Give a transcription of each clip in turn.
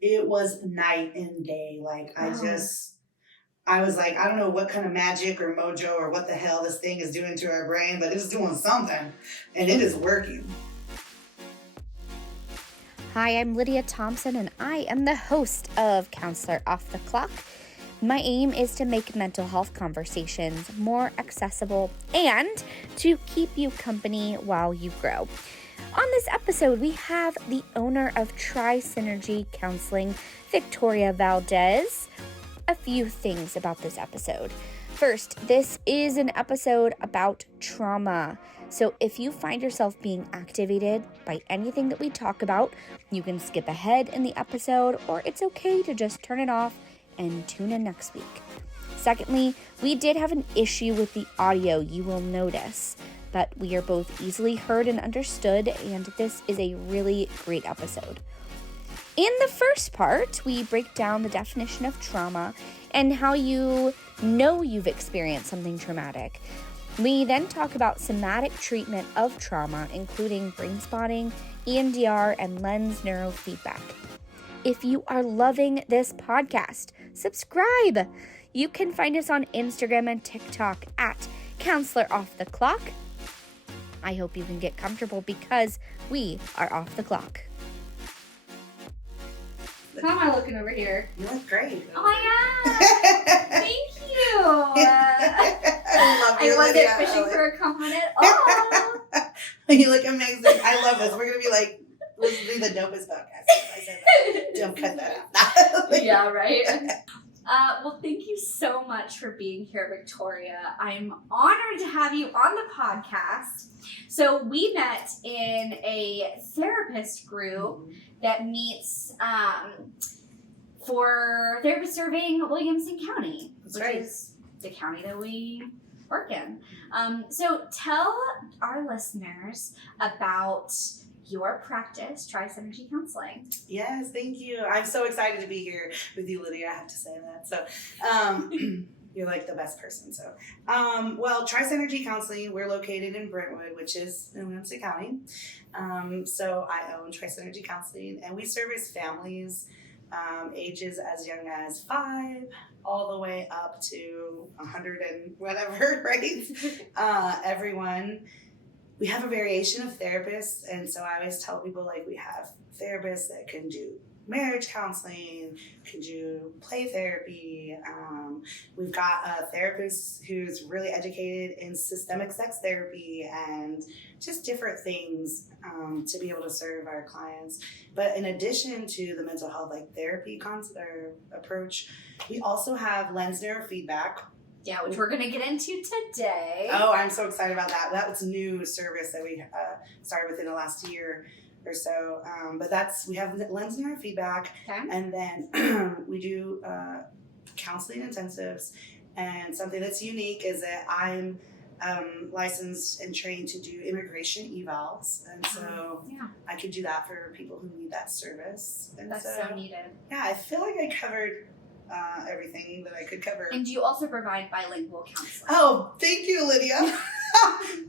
it was night and day. Like, I was like, I don't know what kind of magic or mojo or what the hell this thing is doing to our brain, but it's doing something, and it is working. Hi, I'm Lydia Thompson, and I am the host of Counselor Off the Clock. My aim is to make mental health conversations more accessible and to keep you company while you grow. On this episode, we have the owner of Tri-Synergy Counseling, Victoria Valdez. A few things about this episode. First, this is an episode about trauma. So if you find yourself being activated by anything that we talk about, you can skip ahead in the episode, or it's okay to just turn it off and tune in next week. Secondly, we did have an issue with the audio, you will notice, but we are both easily heard and understood, and this is a really great episode. In the first part, we break down the definition of trauma and how you know you've experienced something traumatic. We then talk about somatic treatment of trauma, including brainspotting, EMDR, and lens neurofeedback. If you are loving this podcast, subscribe. You can find us on Instagram and TikTok at Counselor Off the Clock. I hope you can get comfortable because we are off the clock. How am I looking over here? You look great. Oh my God! Thank you. I love you, I wasn't Lydia. fishing for a compliment. Oh, You look amazing. I love this. We're gonna be like, this will be the dopest podcast. I said that. Don't cut that out. Yeah, right. Well, thank you so much for being here, Victoria. I'm honored to have you on the podcast. So we met in a therapist group that meets for therapists serving Williamson County, which is the county that we work in. So tell our listeners about your practice, Tri-Synergy Counseling. Yes, thank you. I'm so excited to be here with you, Lydia. I have to say that. So, you're like the best person. So, well, Tri-Synergy Counseling, we're located in Brentwood, which is in Williamson County. So I own Tri-Synergy Counseling, and we service families ages as young as 5 all the way up to 100 and whatever, right? Everyone. We have a variation of therapists, and so I always tell people, like, we have therapists that can do marriage counseling, can do play therapy. We've got a therapist who's really educated in systemic sex therapy and just different things to be able to serve our clients. But in addition to the mental health therapy approach, we also have lens neurofeedback. Yeah, which we're going to get into today. Oh, I'm so excited about that. That was a new service that we started within the last year or so. But we have lens neurofeedback, okay. And then we do counseling intensives. And something that's unique is that I'm licensed and trained to do immigration evals. And so I could do that for people who need that service. And that's so needed. Yeah, I feel like I covered everything that I could cover. And you also provide bilingual counseling. Oh, thank you, Lydia.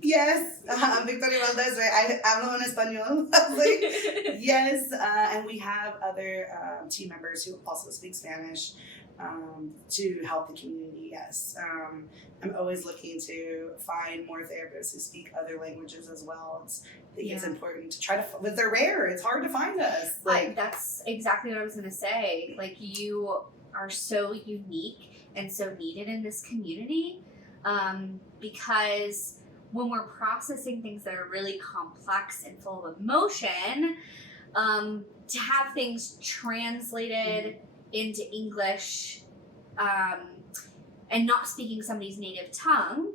Yes, Victoria Valdez, right? I hablo en español. Yes, and we have other team members who also speak Spanish to help the community, yes. I'm always looking to find more therapists who speak other languages as well. I think it's important to try to, but they're rare. It's hard to find us. That's exactly what I was going to say. You are so unique and so needed in this community because when we're processing things that are really complex and full of emotion, to have things translated into English and not speaking somebody's native tongue,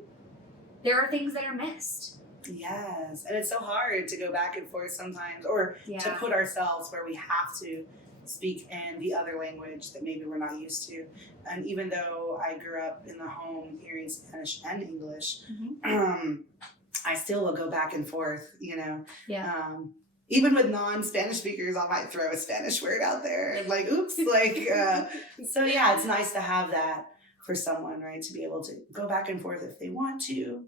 there are things that are missed. Yes, and it's so hard to go back and forth sometimes, or to put ourselves where we have to speak in the other language that maybe we're not used to. And even though I grew up in the home hearing Spanish and English, I still will go back and forth, even with non-Spanish speakers, I might throw a Spanish word out there and oops, so yeah, it's nice to have that for someone, right? To be able to go back and forth if they want to,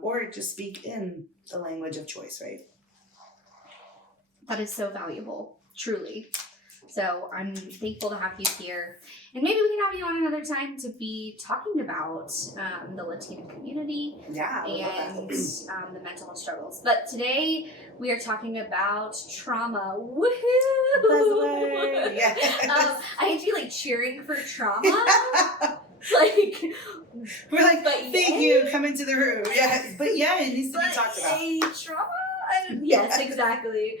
or just speak in the language of choice, right? That is so valuable, truly. So I'm thankful to have you here. And maybe we can have you on another time to be talking about the Latino community and the mental health struggles. But today we are talking about trauma. Woohoo! Yes. I hate to be like cheering for trauma. Like we're like, but thank you, come into the room. Yeah, but yeah, it needs to be talked about. Trauma. Yes, exactly.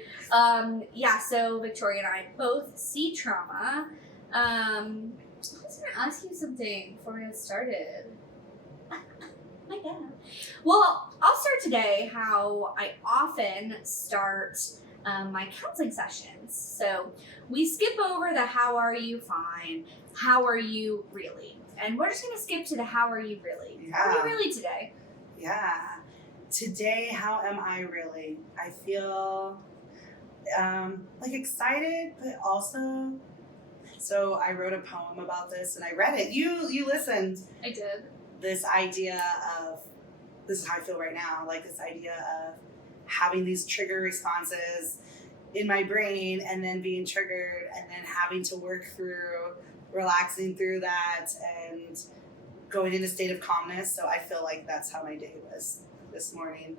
So Victoria and I both see trauma. I was going to ask you something before we get started. My God. Well, I'll start today how I often start my counseling sessions. So we skip over the how are you fine, how are you really? And we're just going to skip to the how are you really? Yeah. How are you really today? Yeah. Today, how am I really? I feel like excited, but also, so I wrote a poem about this and I read it. You listened. I did. This idea of, this is how I feel right now, like this idea of having these trigger responses in my brain and then being triggered and then having to work through, relaxing through that and going in a state of calmness. So I feel like that's how my day was this morning.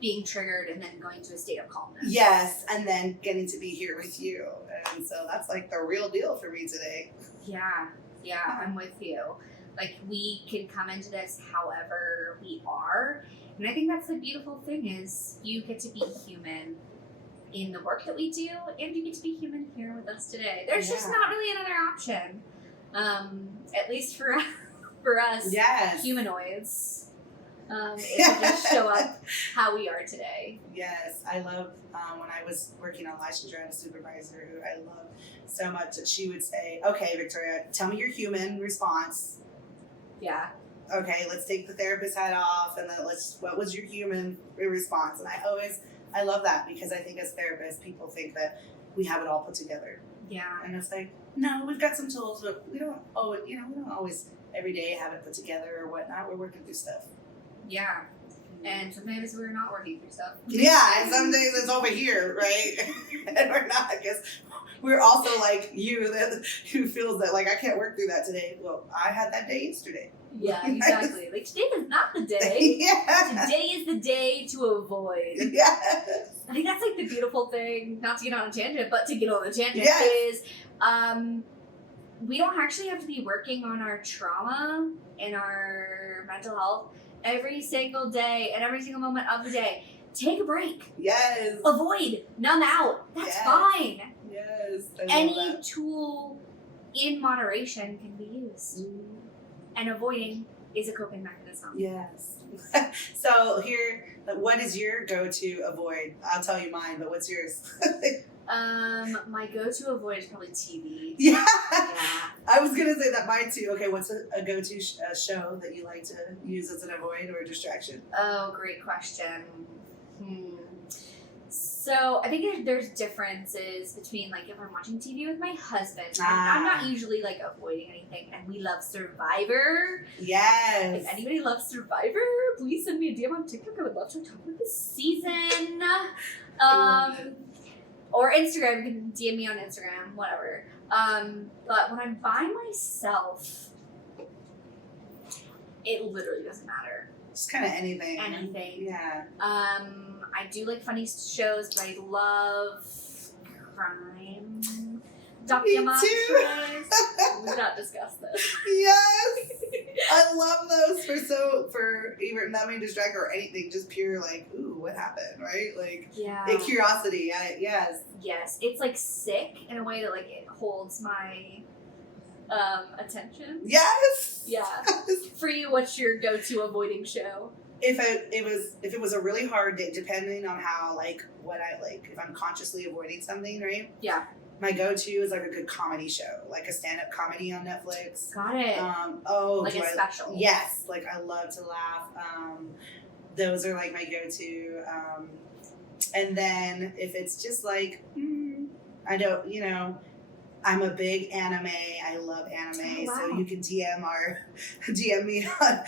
Being triggered and then going to a state of calmness. Yes, and then getting to be here with you. And so that's like the real deal for me today. Yeah, I'm with you. Like we can come into this however we are. And I think that's the beautiful thing is you get to be human in the work that we do and you get to be human here with us today. There's just not really another option. At least for us humanoids. Is to just show up how we are today. Yes, I love when I was working on licensure, I had a supervisor who I love so much that she would say, okay, Victoria, tell me your human response. Yeah. Okay, let's take the therapist hat off and then what was your human response? And I love that because I think as therapists, people think that we have it all put together. Yeah. And it's like, no, we've got some tools, but we don't always every day have it put together or whatnot. We're working through stuff. Yeah. And sometimes we're not working through stuff. Yeah, and some days it's over here, right? And we're not, I guess. We're also like you who feels that like I can't work through that today. Well, I had that day yesterday. Yeah, exactly. Like today is not the day. Yeah. Today is the day to avoid. Yes. I think that's like the beautiful thing, not to get on a tangent, but to get on a tangent is we don't actually have to be working on our trauma and our mental health every single day and every single moment of the day. Take a break. Yes. Avoid. Numb out. That's fine. Yes. Any tool in moderation can be used. Mm. And avoiding is a coping mechanism. Yes. So here, what is your go-to avoid? I'll tell you mine, but what's yours? My go-to avoid is probably TV. Yeah. I was gonna say that mine too. Okay, what's a go-to show that you like to use as an avoid or a distraction? Oh, great question. So I think there's differences between like if I'm watching TV with my husband, I'm not usually like avoiding anything, and we love Survivor. Yes. If anybody loves Survivor, please send me a DM on TikTok. I would love to talk about this season. Or Instagram, you can DM me on Instagram, whatever. But when I'm by myself, it literally doesn't matter. Just kind of anything. Anything. Yeah. I do like funny shows, but I love crime documentaries. Me too. We've not discussed this. Yes. I love those for even not being distracted or anything, just pure like, ooh, what happened, right? Like, curiosity. Yes. Yes, it's like sick in a way that like it holds my attention. Yes. Yeah. For you, what's your go-to avoiding show? If it was a really hard day, depending on how what I like, if I'm consciously avoiding something, right? Yeah. My go-to is like a good comedy show, like a stand-up comedy on Netflix. Got it. Like a special. Yes, like I love to laugh. Those are like my go-to. And then if it's just like I don't, I'm a big anime. I love anime. Oh, wow. So you can DM me on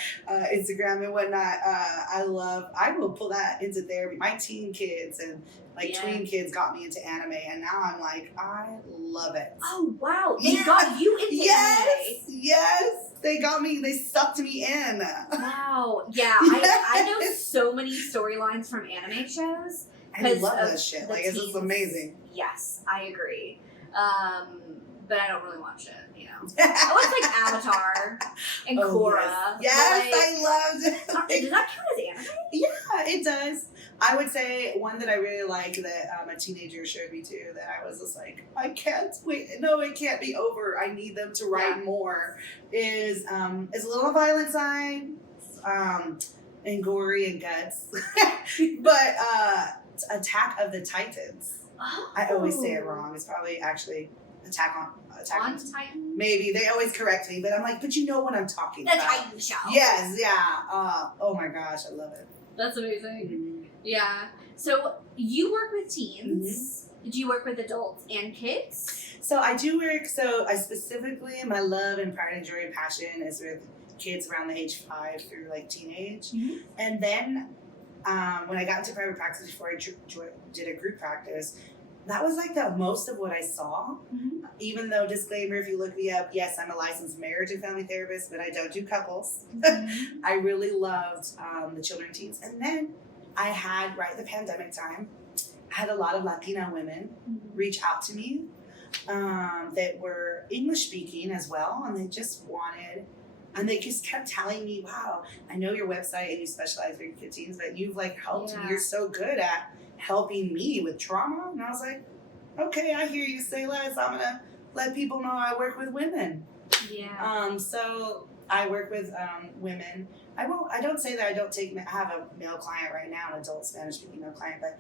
Instagram and whatnot. I will pull that into therapy. My teen kids and like tween kids got me into anime, and now I'm like, I love it. Oh, wow. They got you into anime. Yes. They got me, they sucked me in. Wow. Yeah. I know so many storylines from anime shows. I love that shit. Like, it's just amazing. Yes, I agree. But I don't really watch it, you know. I watch like Avatar and Korra. Yes, like, I loved it. Does that count as anime? Yeah, it does. I would say one that I really like that a teenager showed me too, that I was just like, I can't wait. No, it can't be over. I need them to write more. Is a little violent side, and gory and guts, but Attack of the Titans. Oh. I always say it wrong. It's probably actually Attack on Titan. Maybe they always correct me, but I'm like, but you know what I'm talking about. The Titan show. Yes, yeah. Oh my gosh, I love it. That's amazing. Mm-hmm. Yeah. So you work with teens. Mm-hmm. Do you work with adults and kids? So I do work. So I specifically, my love and pride and joy and passion is with kids around the age 5 through like teenage, and then when I got into private practice before I did a group practice. That was like the most of what I saw. Even though, disclaimer, if you look me up, yes, I'm a licensed marriage and family therapist, but I don't do couples. I really loved the children and teens. And then I had, right at the pandemic time, I had a lot of Latina women reach out to me that were English speaking as well. And they just wanted, and they just kept telling me, wow, I know your website and you specialize with kids, teens, but you've like helped me. You're so good at helping me with trauma. And I was like, okay, I hear you say less. I'm gonna let people know I work with women. Yeah. So I work with women. I don't say that I don't have a male client right now, an adult Spanish speaking male client, but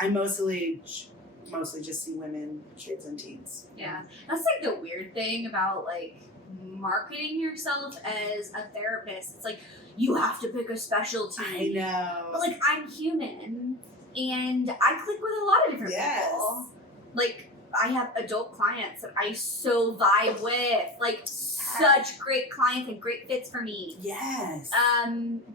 I mostly just see women, kids, and teens. Yeah. That's like the weird thing about like marketing yourself as a therapist. It's like you have to pick a specialty. I know. But like I'm human. And I click with a lot of different people. Like, I have adult clients that I so vibe with. Like, such great clients and great fits for me. Yes.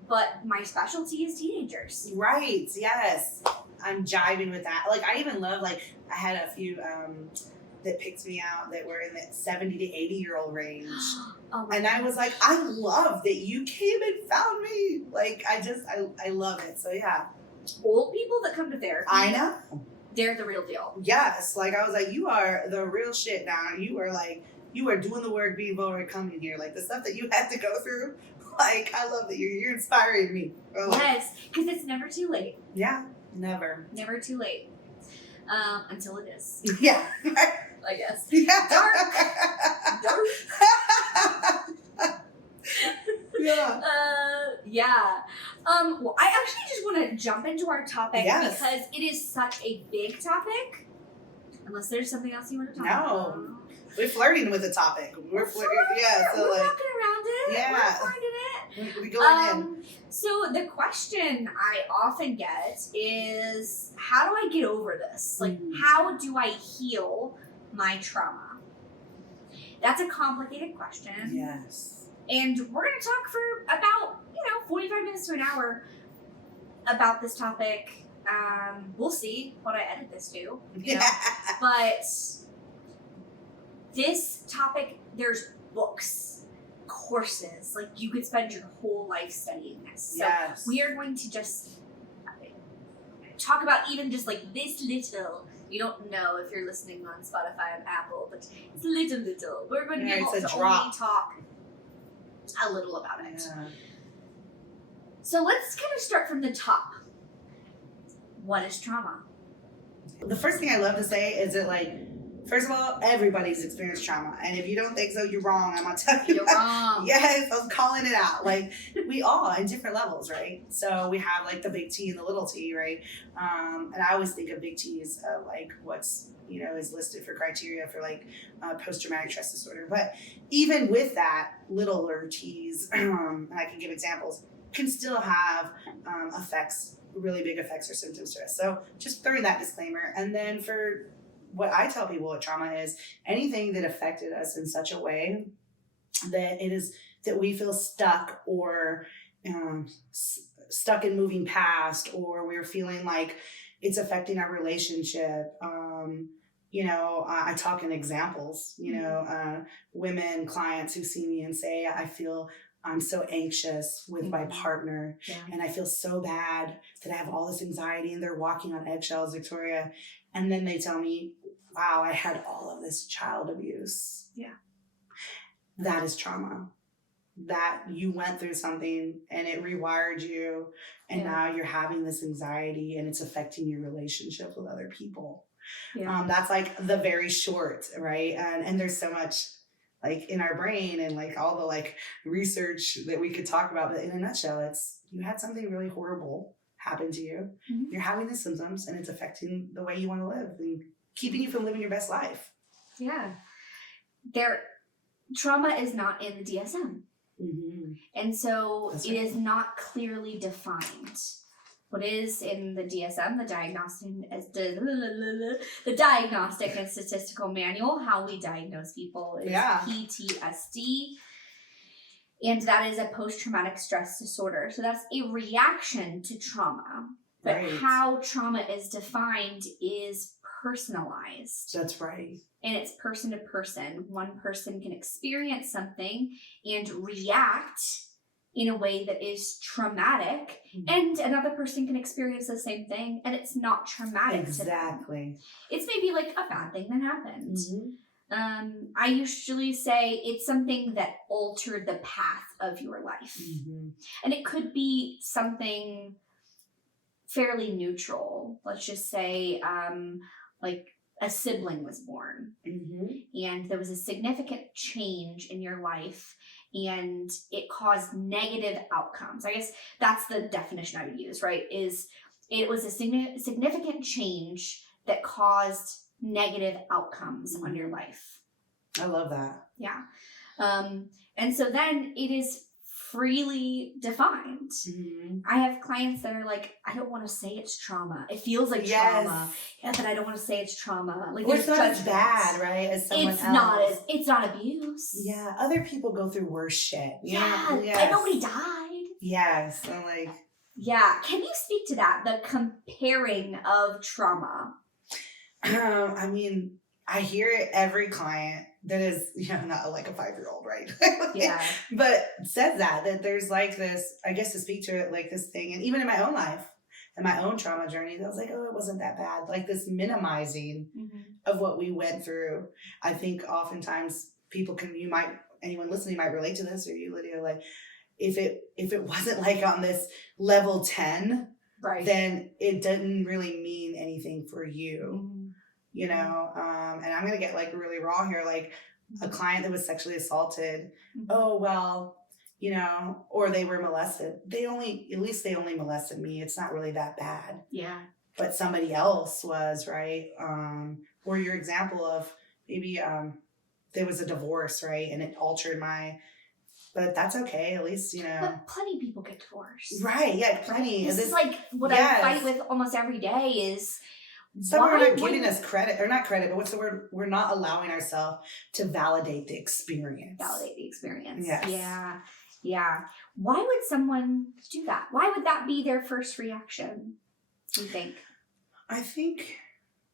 But my specialty is teenagers. Right, yes. I'm jiving with that. Like, I even love, like, I had a few that picked me out that were in the 70 to 80-year-old range. And I was like, I love that you came and found me. Like, I love it. So, yeah. Old people that come to therapy. I know. They're the real deal. Yes. Like, I was like, you are the real shit now. You are doing the work being overcoming here. Like, the stuff that you had to go through. Like, I love that you're inspiring me. Yes. Because it's never too late. Yeah. Never. Never too late. Until it is. Yeah. I guess. Yeah. Dark. Yeah. Yeah. Well, I actually just want to jump into our topic because it is such a big topic. Unless there's something else you want to talk about. No. We're flirting with the topic. We're flirting. Yeah. So we're like, walking around it. Yeah. We're finding it. We're going in. So the question I often get is, how do I get over this? Like, how do I heal my trauma? That's a complicated question. Yes. And we're going to talk for about, 45 minutes to an hour about this topic. We'll see what I edit this to, you know. But this topic, there's books, courses, like you could spend your whole life studying this. So we are going to just talk about even just like this little. You don't know if you're listening on Spotify and Apple, but it's little. We're going to be able to only talk a little about it. Yeah. So let's kind of start from the top. What is trauma? The first thing I love to say is that, like, first of all, everybody's experienced trauma. And if you don't think so, you're wrong. I'm going to tell you You're that. wrong. Yes, I'm calling it out. Like, we all in different levels, right? So we have, like, the big T and the little t, right? And I always think of big T's, like, what's, is listed for criteria for, like, post-traumatic stress disorder. But even with that, littler T's, and I can give examples, can still have effects, really big effects or symptoms to us. So just throwing that disclaimer. And then for what I tell people what trauma is, anything that affected us in such a way that we feel stuck or stuck in moving past, or we're feeling like it's affecting our relationship. I talk in examples, women, clients who see me and say, I feel I'm so anxious with my partner, and I feel so bad that I have all this anxiety, and they're walking on eggshells, Victoria. And then they tell me, wow, I had all of this child abuse. Yeah. That is trauma. That you went through something and it rewired you, and now you're having this anxiety and it's affecting your relationship with other people. Yeah. That's like the very short, right? And there's so much like in our brain and like all the like research that we could talk about, but in a nutshell, it's you had something really horrible happen to you. Mm-hmm. You're having the symptoms and it's affecting the way you want to live and keeping you from living your best life. Yeah. Trauma is not in the DSM. Mm-hmm. And so That's right. It is not clearly defined. What is in the DSM, the Diagnostic and Statistical Manual, how we diagnose people, is PTSD. And that is a post-traumatic stress disorder. So that's a reaction to trauma. But how trauma is defined is personalized. That's right. And it's person to person. One person can experience something and react in a way that is traumatic, and another person can experience the same thing and it's not traumatic to them. Exactly. It's maybe like a bad thing that happened. Mm-hmm. I usually say it's something that altered the path of your life. Mm-hmm. And it could be something fairly neutral. Let's just say like a sibling was born, and there was a significant change in your life and it caused negative outcomes. I guess that's the definition I would use, right? Is it was a significant change that caused negative outcomes on your life. I love that. Yeah. And so then it is freely defined. Mm-hmm. I have clients that are like, I don't want to say it's trauma. It feels like trauma. Yeah, but I don't want to say it's trauma. Like it's not as bad, right? As someone else. It's not abuse. Yeah. Other people go through worse shit. Yeah. Yes. And nobody died. Yes. So like. Yeah. Can you speak to that? The comparing of trauma. I mean, I hear it every client that is, not like a 5-year-old, right? Yeah. But says that there's like this, I guess to speak to it, like this thing. And even in my own life, in my own trauma journey, I was like, oh, it wasn't that bad. Like this minimizing of what we went through. I think oftentimes anyone listening might relate to this, or you, Lydia, like if it wasn't like on this level 10, right, then it didn't really mean anything for you. And I'm going to get like really raw here, like a client that was sexually assaulted. Oh, well, or they were molested. They only molested me. It's not really that bad. Yeah. But somebody else was, right? Or your example of maybe, there was a divorce, right? And it altered but that's okay. At least, But plenty of people get divorced. Right. Yeah. Plenty. This is like what I fight with almost every day is, some are not giving us credit, or not credit, but what's the word? We're not allowing ourselves to validate the experience. Yes. Yeah. Yeah. Why would someone do that? Why would that be their first reaction, do you think? I think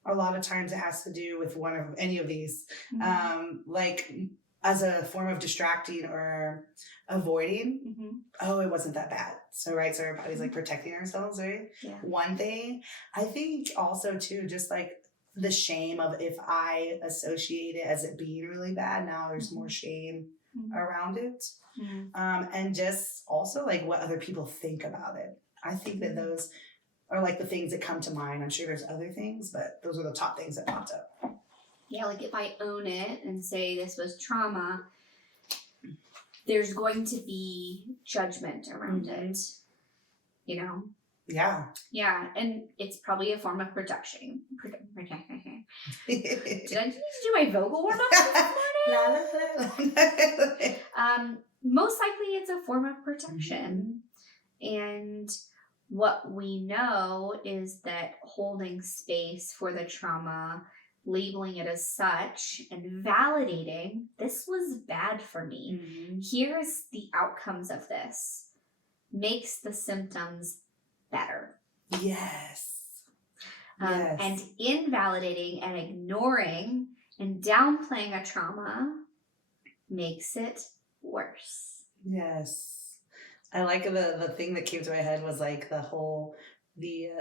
a lot of times it has to do with one of any of these, like as a form of distracting or avoiding. Oh, it wasn't that bad. So everybody's like protecting ourselves, right? Yeah. One thing. I think also too, just like the shame of if I associate it as it being really bad, now there's more shame around it. And just also like what other people think about it. I think that those are like the things that come to mind. I'm sure there's other things, but those are the top things that popped up. Yeah, like if I own it and say this was trauma, there's going to be judgment around it, Yeah. Yeah, and it's probably a form of protection. Did I need to do my vocal warm-up this morning? Most likely it's a form of protection. And what we know is that holding space for the trauma labeling it as such and validating, this was bad for me. Mm-hmm. Here's the outcomes of this. Makes the symptoms better. Yes. And invalidating and ignoring and downplaying a trauma makes it worse. Yes. I like the thing that came to my head was like the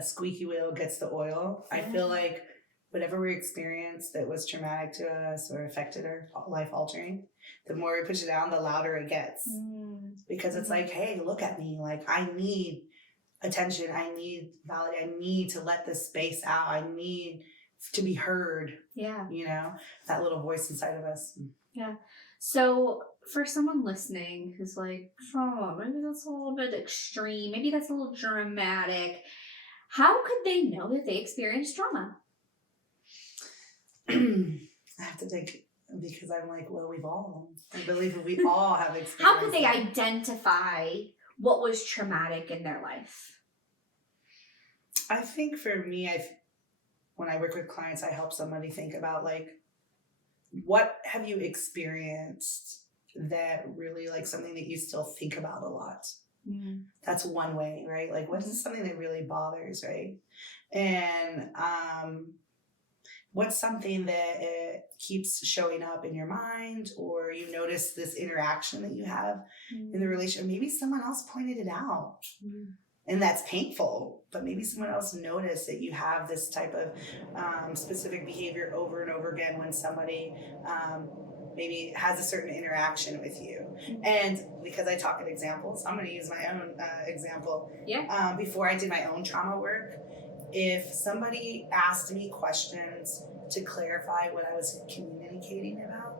squeaky wheel gets the oil. I feel like whatever we experienced that was traumatic to us or affected our life altering, the more we push it down, the louder it gets. Because it's like, hey, look at me. Like, I need attention. I need validation. I need to let this space out. I need to be heard. Yeah. You know, that little voice inside of us. Yeah. So for someone listening who's like, oh, maybe that's a little bit extreme. Maybe that's a little dramatic. How could they know that they experienced trauma? I have to think, because I'm like, well, I believe we all have experienced. How could they identify what was traumatic in their life? I think for me, when I work with clients, I help somebody think about like, what have you experienced that really like something that you still think about a lot? Mm-hmm. That's one way, right? Like, what is something that really bothers, right? And what's something that it keeps showing up in your mind, or you notice this interaction that you have in the relationship? Maybe someone else pointed it out. And that's painful, but maybe someone else noticed that you have this type of specific behavior over and over again when somebody maybe has a certain interaction with you. And because I talk in examples, I'm going to use my own example. Yeah. Before I did my own trauma work, if somebody asked me questions to clarify what I was communicating about,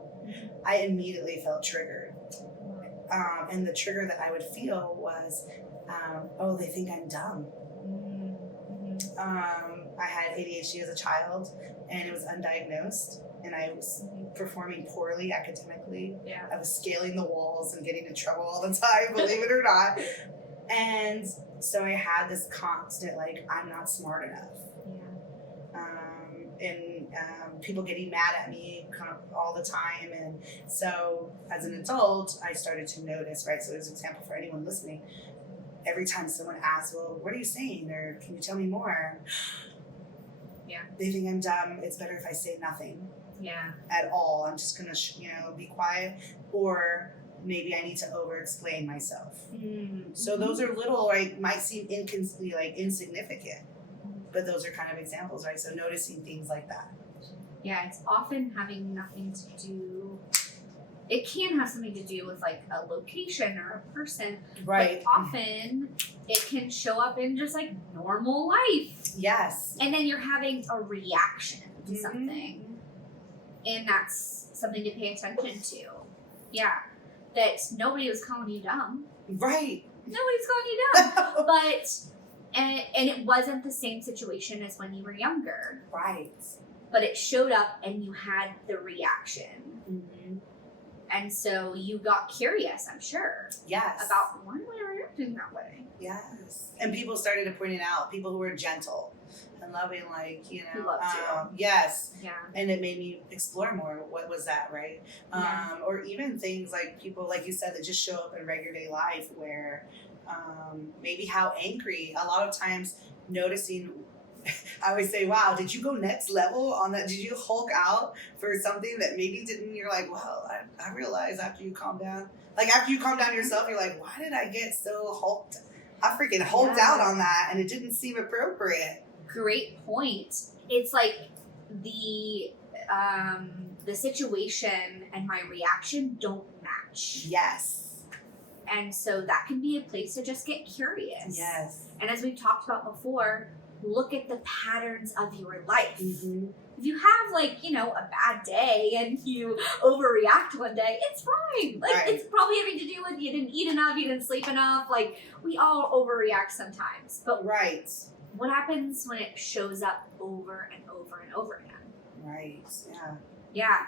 I immediately felt triggered. And the trigger that I would feel was, oh, they think I'm dumb. I had ADHD as a child, and it was undiagnosed, and I was performing poorly academically. Yeah. I was scaling the walls and getting in trouble all the time, believe it or not. And so I had this constant, like, I'm not smart enough. And people getting mad at me all the time. And so as an adult, I started to notice, right? So there's an example for anyone listening. Every time someone asks, well, what are you saying? Or can you tell me more? Yeah. They think I'm dumb. It's better if I say nothing. Yeah. At all. I'm just going to, be quiet. Or maybe I need to over-explain myself. So those are little, right, might seem insignificant, but those are kind of examples, right? So noticing things like that. Yeah, it's often having nothing to do. It can have something to do with like a location or a person. Right. But often it can show up in just like normal life. Yes. And then you're having a reaction to something. And that's something to pay attention to. Yeah. That nobody was calling you dumb. Right. Nobody's calling you dumb. But, and it wasn't the same situation as when you were younger. Right. But it showed up and you had the reaction. And so you got curious, I'm sure. Yes. About why am I reacting that way? Yes. And people started to point it out. People who were gentle and loving, like, Who loved you. Yes. Yeah. And it made me explore more. What was that, right? Yeah. Or even things like people, like you said, that just show up in regular day life where maybe how angry. A lot of times noticing, I always say, wow, did you go next level on that? Did you Hulk out for something that maybe didn't? You're like, well, I realized after you calm down. Like, after you calm down yourself, you're like, why did I get so hulked? I freaking hulked out on that, and it didn't seem appropriate. Great point. It's like the situation and my reaction don't match. Yes. And so that can be a place to just get curious. Yes. And as we've talked about before, look at the patterns of your life. If you have, like, a bad day and you overreact one day, it's fine. Like, right. It's probably having to do with you didn't eat enough, you didn't sleep enough. Like, we all overreact sometimes. But right. What happens when it shows up over and over and over again? Right. Yeah. Yeah.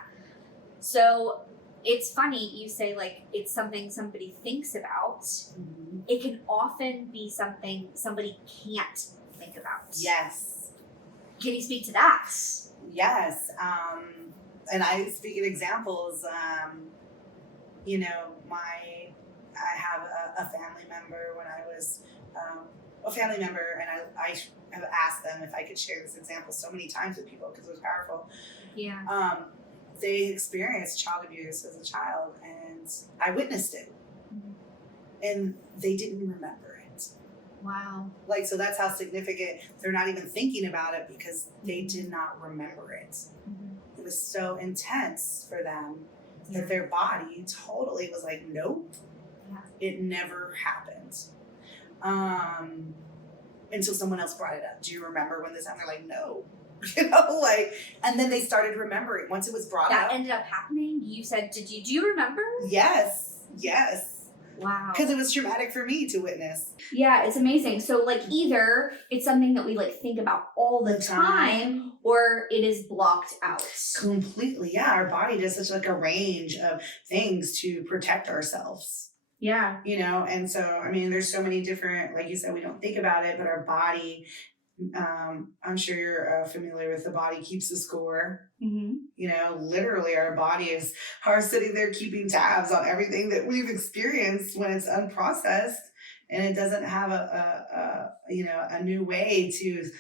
So it's funny you say, like, it's something somebody thinks about. It can often be something somebody can't think about. Yes. Can you speak to that? Yes. And I speak in examples. You know, I have a family member when I was a family member, and I have asked them if I could share this example so many times with people because it was powerful. Yeah. They experienced child abuse as a child, and I witnessed it, and they didn't remember it. Wow. Like, so that's how significant. They're not even thinking about it because they did not remember it. It was so intense for them that their body totally was like, nope, it never happened. Until someone else brought it up. Do you remember when this happened? They're like, no. You know, like, and then they started remembering once it was brought up. That ended up happening? You said, do you remember? Yes. Wow. Because it was traumatic for me to witness. Yeah, it's amazing. So, like, either it's something that we, like, think about all the time, or it is blocked out. Completely, yeah. Our body does such, like, a range of things to protect ourselves. Yeah. You know, and so, I mean, there's so many different, like you said, we don't think about it, but our body, I'm sure you're familiar with the body keeps the score. You know, literally our bodies are sitting there keeping tabs on everything that we've experienced when it's unprocessed and it doesn't have a new way to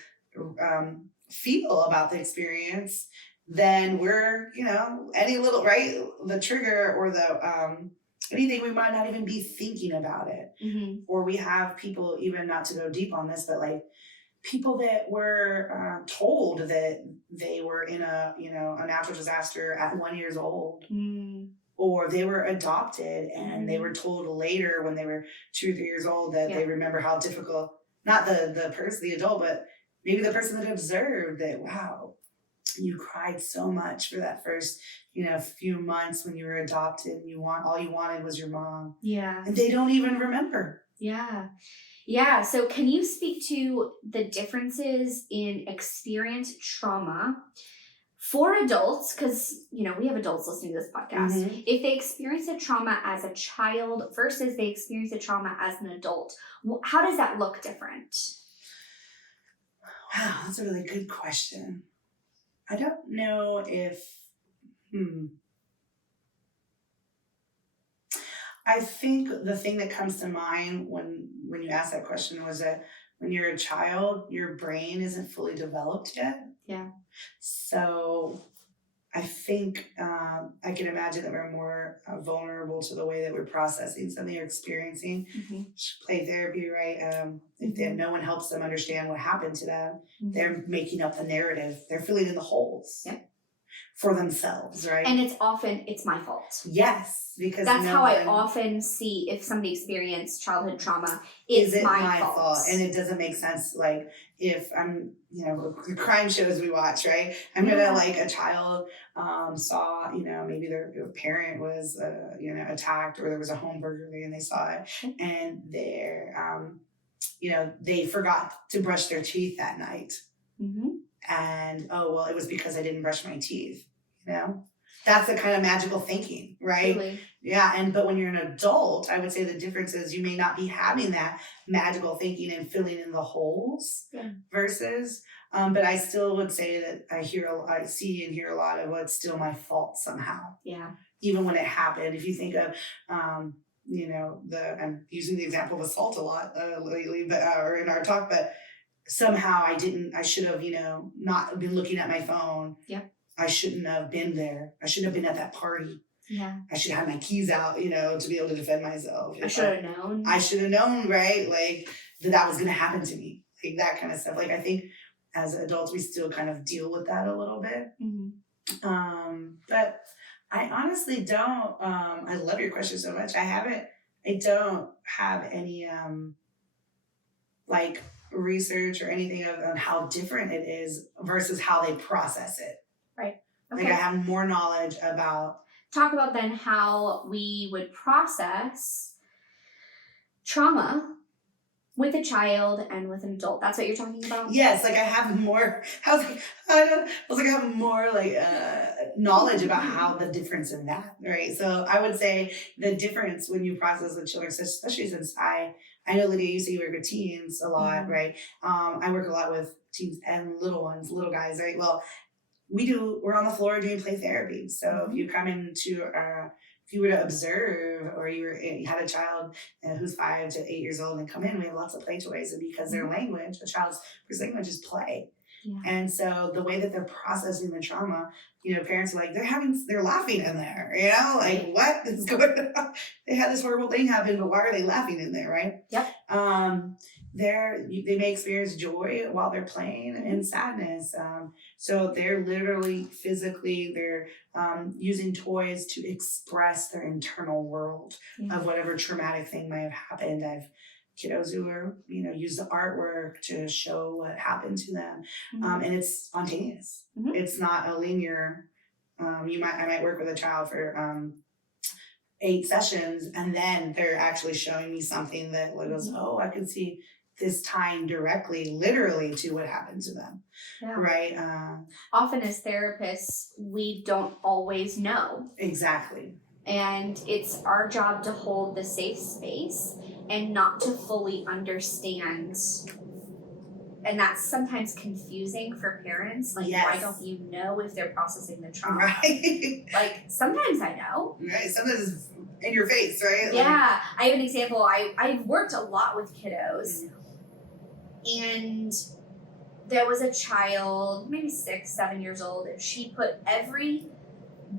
feel about the experience. Then we're, you know, any little, right, the trigger or the anything, we might not even be thinking about it. Or we have people, even not to go deep on this, but like people that were told that they were in a natural disaster at 1 year old, or they were adopted and they were told later when they were 2 or 3 years old that they remember how difficult, not the person, the adult, but maybe the person that observed that, wow, you cried so much for that first, few months when you were adopted, and all you wanted was your mom. Yeah. And they don't even remember. Yeah. Yeah. So can you speak to the differences in experienced trauma for adults? Because, we have adults listening to this podcast. If they experience a trauma as a child versus they experience a trauma as an adult, how does that look different? Wow, that's a really good question. I don't know if, I think the thing that comes to mind when you ask that question was that when you're a child, your brain isn't fully developed yet. Yeah. So I think I can imagine that we're more vulnerable to the way that we're processing something or experiencing. Play therapy, right? If no one helps them understand what happened to them, they're making up the narrative. They're filling in the holes for themselves, right? And it's my fault. Yes, because that's how I often see if somebody experienced childhood trauma. Is it my fault? And it doesn't make sense. Like if I'm, the crime shows we watch, right? I'm gonna like a child saw, maybe their parent was, attacked, or there was a home burglary and they saw it, and they're, they forgot to brush their teeth that night. And, oh, well, it was because I didn't brush my teeth, That's the kind of magical thinking, right? Really? Yeah, but when you're an adult, I would say the difference is you may not be having that magical thinking and filling in the holes versus, but I still would say that I see and hear a lot of what's still my fault somehow. Yeah. Even when it happened, if you think of, I'm using the example of assault a lot lately, but or in our talk, but somehow I should have, not been looking at my phone. Yeah. I shouldn't have been there. I shouldn't have been at that party. Yeah. I should have my keys out, to be able to defend myself. I should have known. I should have known, right? Like that was going to happen to me. Like that kind of stuff. Like I think as adults, we still kind of deal with that a little bit. But I honestly don't, I love your question so much. I don't have any, like research or anything on how different it is versus how they process it. Right. Okay. Like I have more knowledge about. Talk about then how we would process trauma with a child and with an adult. That's what you're talking about? Yes, like I have more. I have more knowledge about how the difference in that, right? So I would say the difference when you process with children, especially since I know, Lydia, you say you work with teens a lot, right? I work a lot with teens and little guys, right? Well, we're on the floor doing play therapy. So if you come into, if you were to observe, or you had a child who's 5 to 8 years old and come in, we have lots of play toys. And because their language, a child's first language is play. Yeah. And so the way that they're processing the trauma, parents are like, they're laughing in there, like what is going on? They had this horrible thing happen, but why are they laughing in there, right? Yep. They may experience joy while they're playing and sadness. So they're literally physically, they're using toys to express their internal world of whatever traumatic thing might have happened. I've kiddos who are, use the artwork to show what happened to them. And it's spontaneous. It's not a linear, I might work with a child for 8 sessions, and then they're actually showing me something that goes, oh, I can see this tying directly, literally, to what happened to them. Yeah. Right? Often as therapists, we don't always know. Exactly. And it's our job to hold the safe space and not to fully understand. And that's sometimes confusing for parents. Like, why don't you know if they're processing the trauma? Right. Like, sometimes I know. Right. Sometimes it's in your face, right? Yeah. I have an example. I've worked a lot with kiddos. And there was a child, maybe 6, 7 years old, and she put every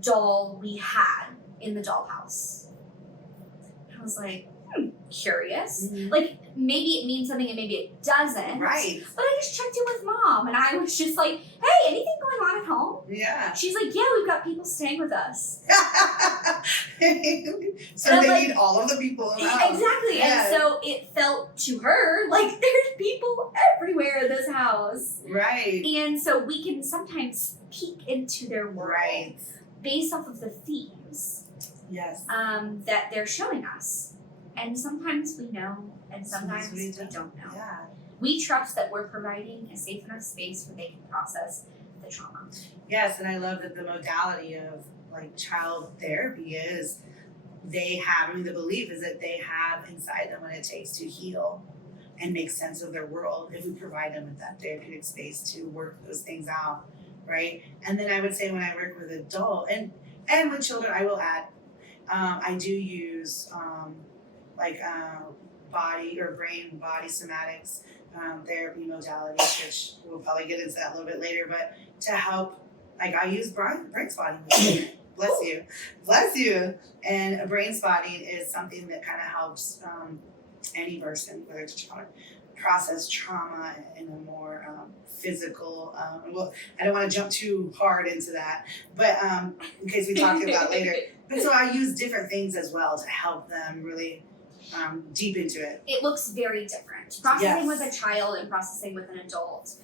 doll we had in the dollhouse. I was like, curious. Like, maybe it means something and maybe it doesn't. Right. But I just checked in with Mom, and I was just like, hey, anything going on at home? Yeah. She's like, yeah, we've got people staying with us. So they need all of the people in the house. Exactly. Yeah. And so it felt to her like there's people everywhere in this house. Right. And so we can sometimes peek into their world. Right. Based off of the themes. Yes. That they're showing us. And sometimes we know, and sometimes we don't know. Yeah. We trust that we're providing a safe enough space where they can process the trauma. Yes, and I love that the modality of child therapy is the belief is that they have inside them what it takes to heal and make sense of their world if we provide them with that therapeutic space to work those things out, right? And then I would say when I work with adult and with children, I will add, I do use body or body somatics therapy modalities, which we'll probably get into that a little bit later, but to help, I use brainspotting. Bless you. And brainspotting is something that kind of helps any person, whether it's a child, process trauma in a more physical, I don't want to jump too hard into that, but in case we talk about later. But so I use different things as well to help them really deep into it. It looks very different. Processing with a child and processing with an adult.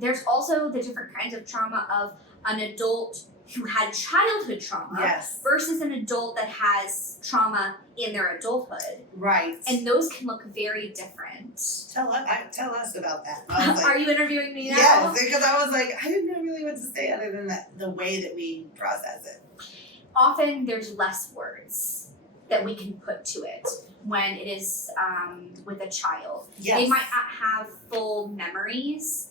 There's also the different kinds of trauma of an adult who had childhood trauma versus an adult that has trauma in their adulthood. Right. And those can look very different. Tell us about that. Are you interviewing me now? Yes, because I was like, I didn't know really what to say other than the way that we process it. Often there's less words that we can put to it when it is with a child. Yes. They might not have full memories.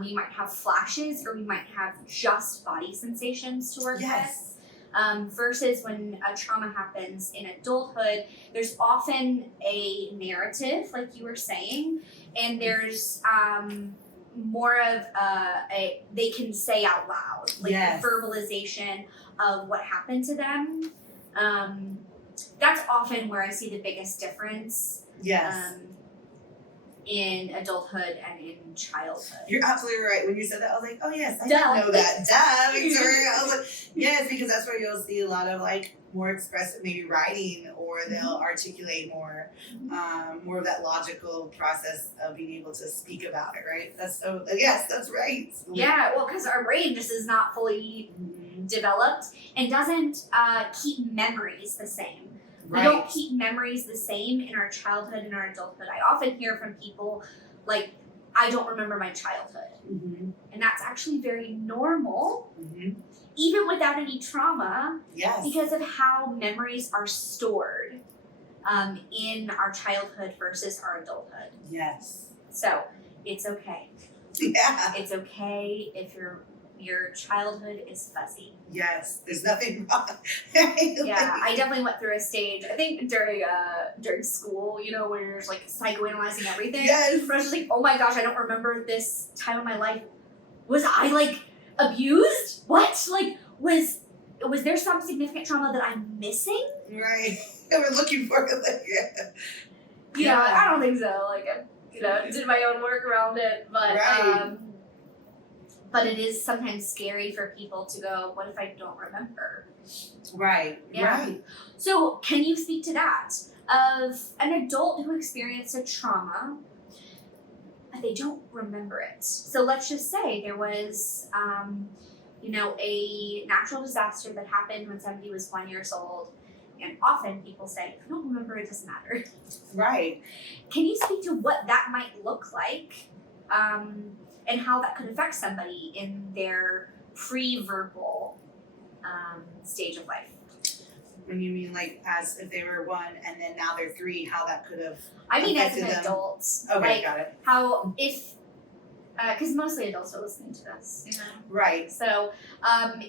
We might have flashes, or we might have just body sensations to work with. Versus when a trauma happens in adulthood, there's often a narrative, like you were saying, and there's more of they can say out loud, like the verbalization of what happened to them. That's often where I see the biggest difference. Yes. In adulthood and in childhood. You're absolutely right. When you said that, I was like, oh yes, I didn't know that. Duh, Victoria. I was like, yes, because that's where you'll see a lot of more expressive, maybe writing, or they'll articulate more, more of that logical process of being able to speak about it, right? Yes, that's right. Yeah, well, because our brain just is not fully developed and doesn't keep memories the same. We don't keep memories the same in our childhood and our adulthood. I often hear from people I don't remember my childhood. Mm-hmm. And that's actually very normal, even without any trauma, because of how memories are stored in our childhood versus our adulthood. Yes. So it's okay. Yeah. It's okay if you're your childhood is fuzzy. Yes, there's nothing wrong. Yeah, I definitely went through a stage, I think during school, you know, where you're just like psychoanalyzing everything. Yes. But I was just like, oh my gosh, I don't remember this time of my life. Was I like abused? What? Like, was there some significant trauma that I'm missing? Right. We're looking for it. Like, Yeah, I don't think so. Like, I, did my own work around it, but Right. But it is sometimes scary for people to go, what if I don't remember? Right. Yeah. Right. So can you speak to that? Of an adult who experienced a trauma, but they don't remember it. So let's just say there was, a natural disaster that happened when somebody was 1 year old. And often people say, if you don't remember, it doesn't matter. Right. Can you speak to what that might look like? And how that could affect somebody in their pre-verbal stage of life. When you mean like as if they were 1 and then now they're 3, how that could have I mean as an affected them? adult. Okay, like got it. how if, because mostly adults are listening to this. You know? Right. So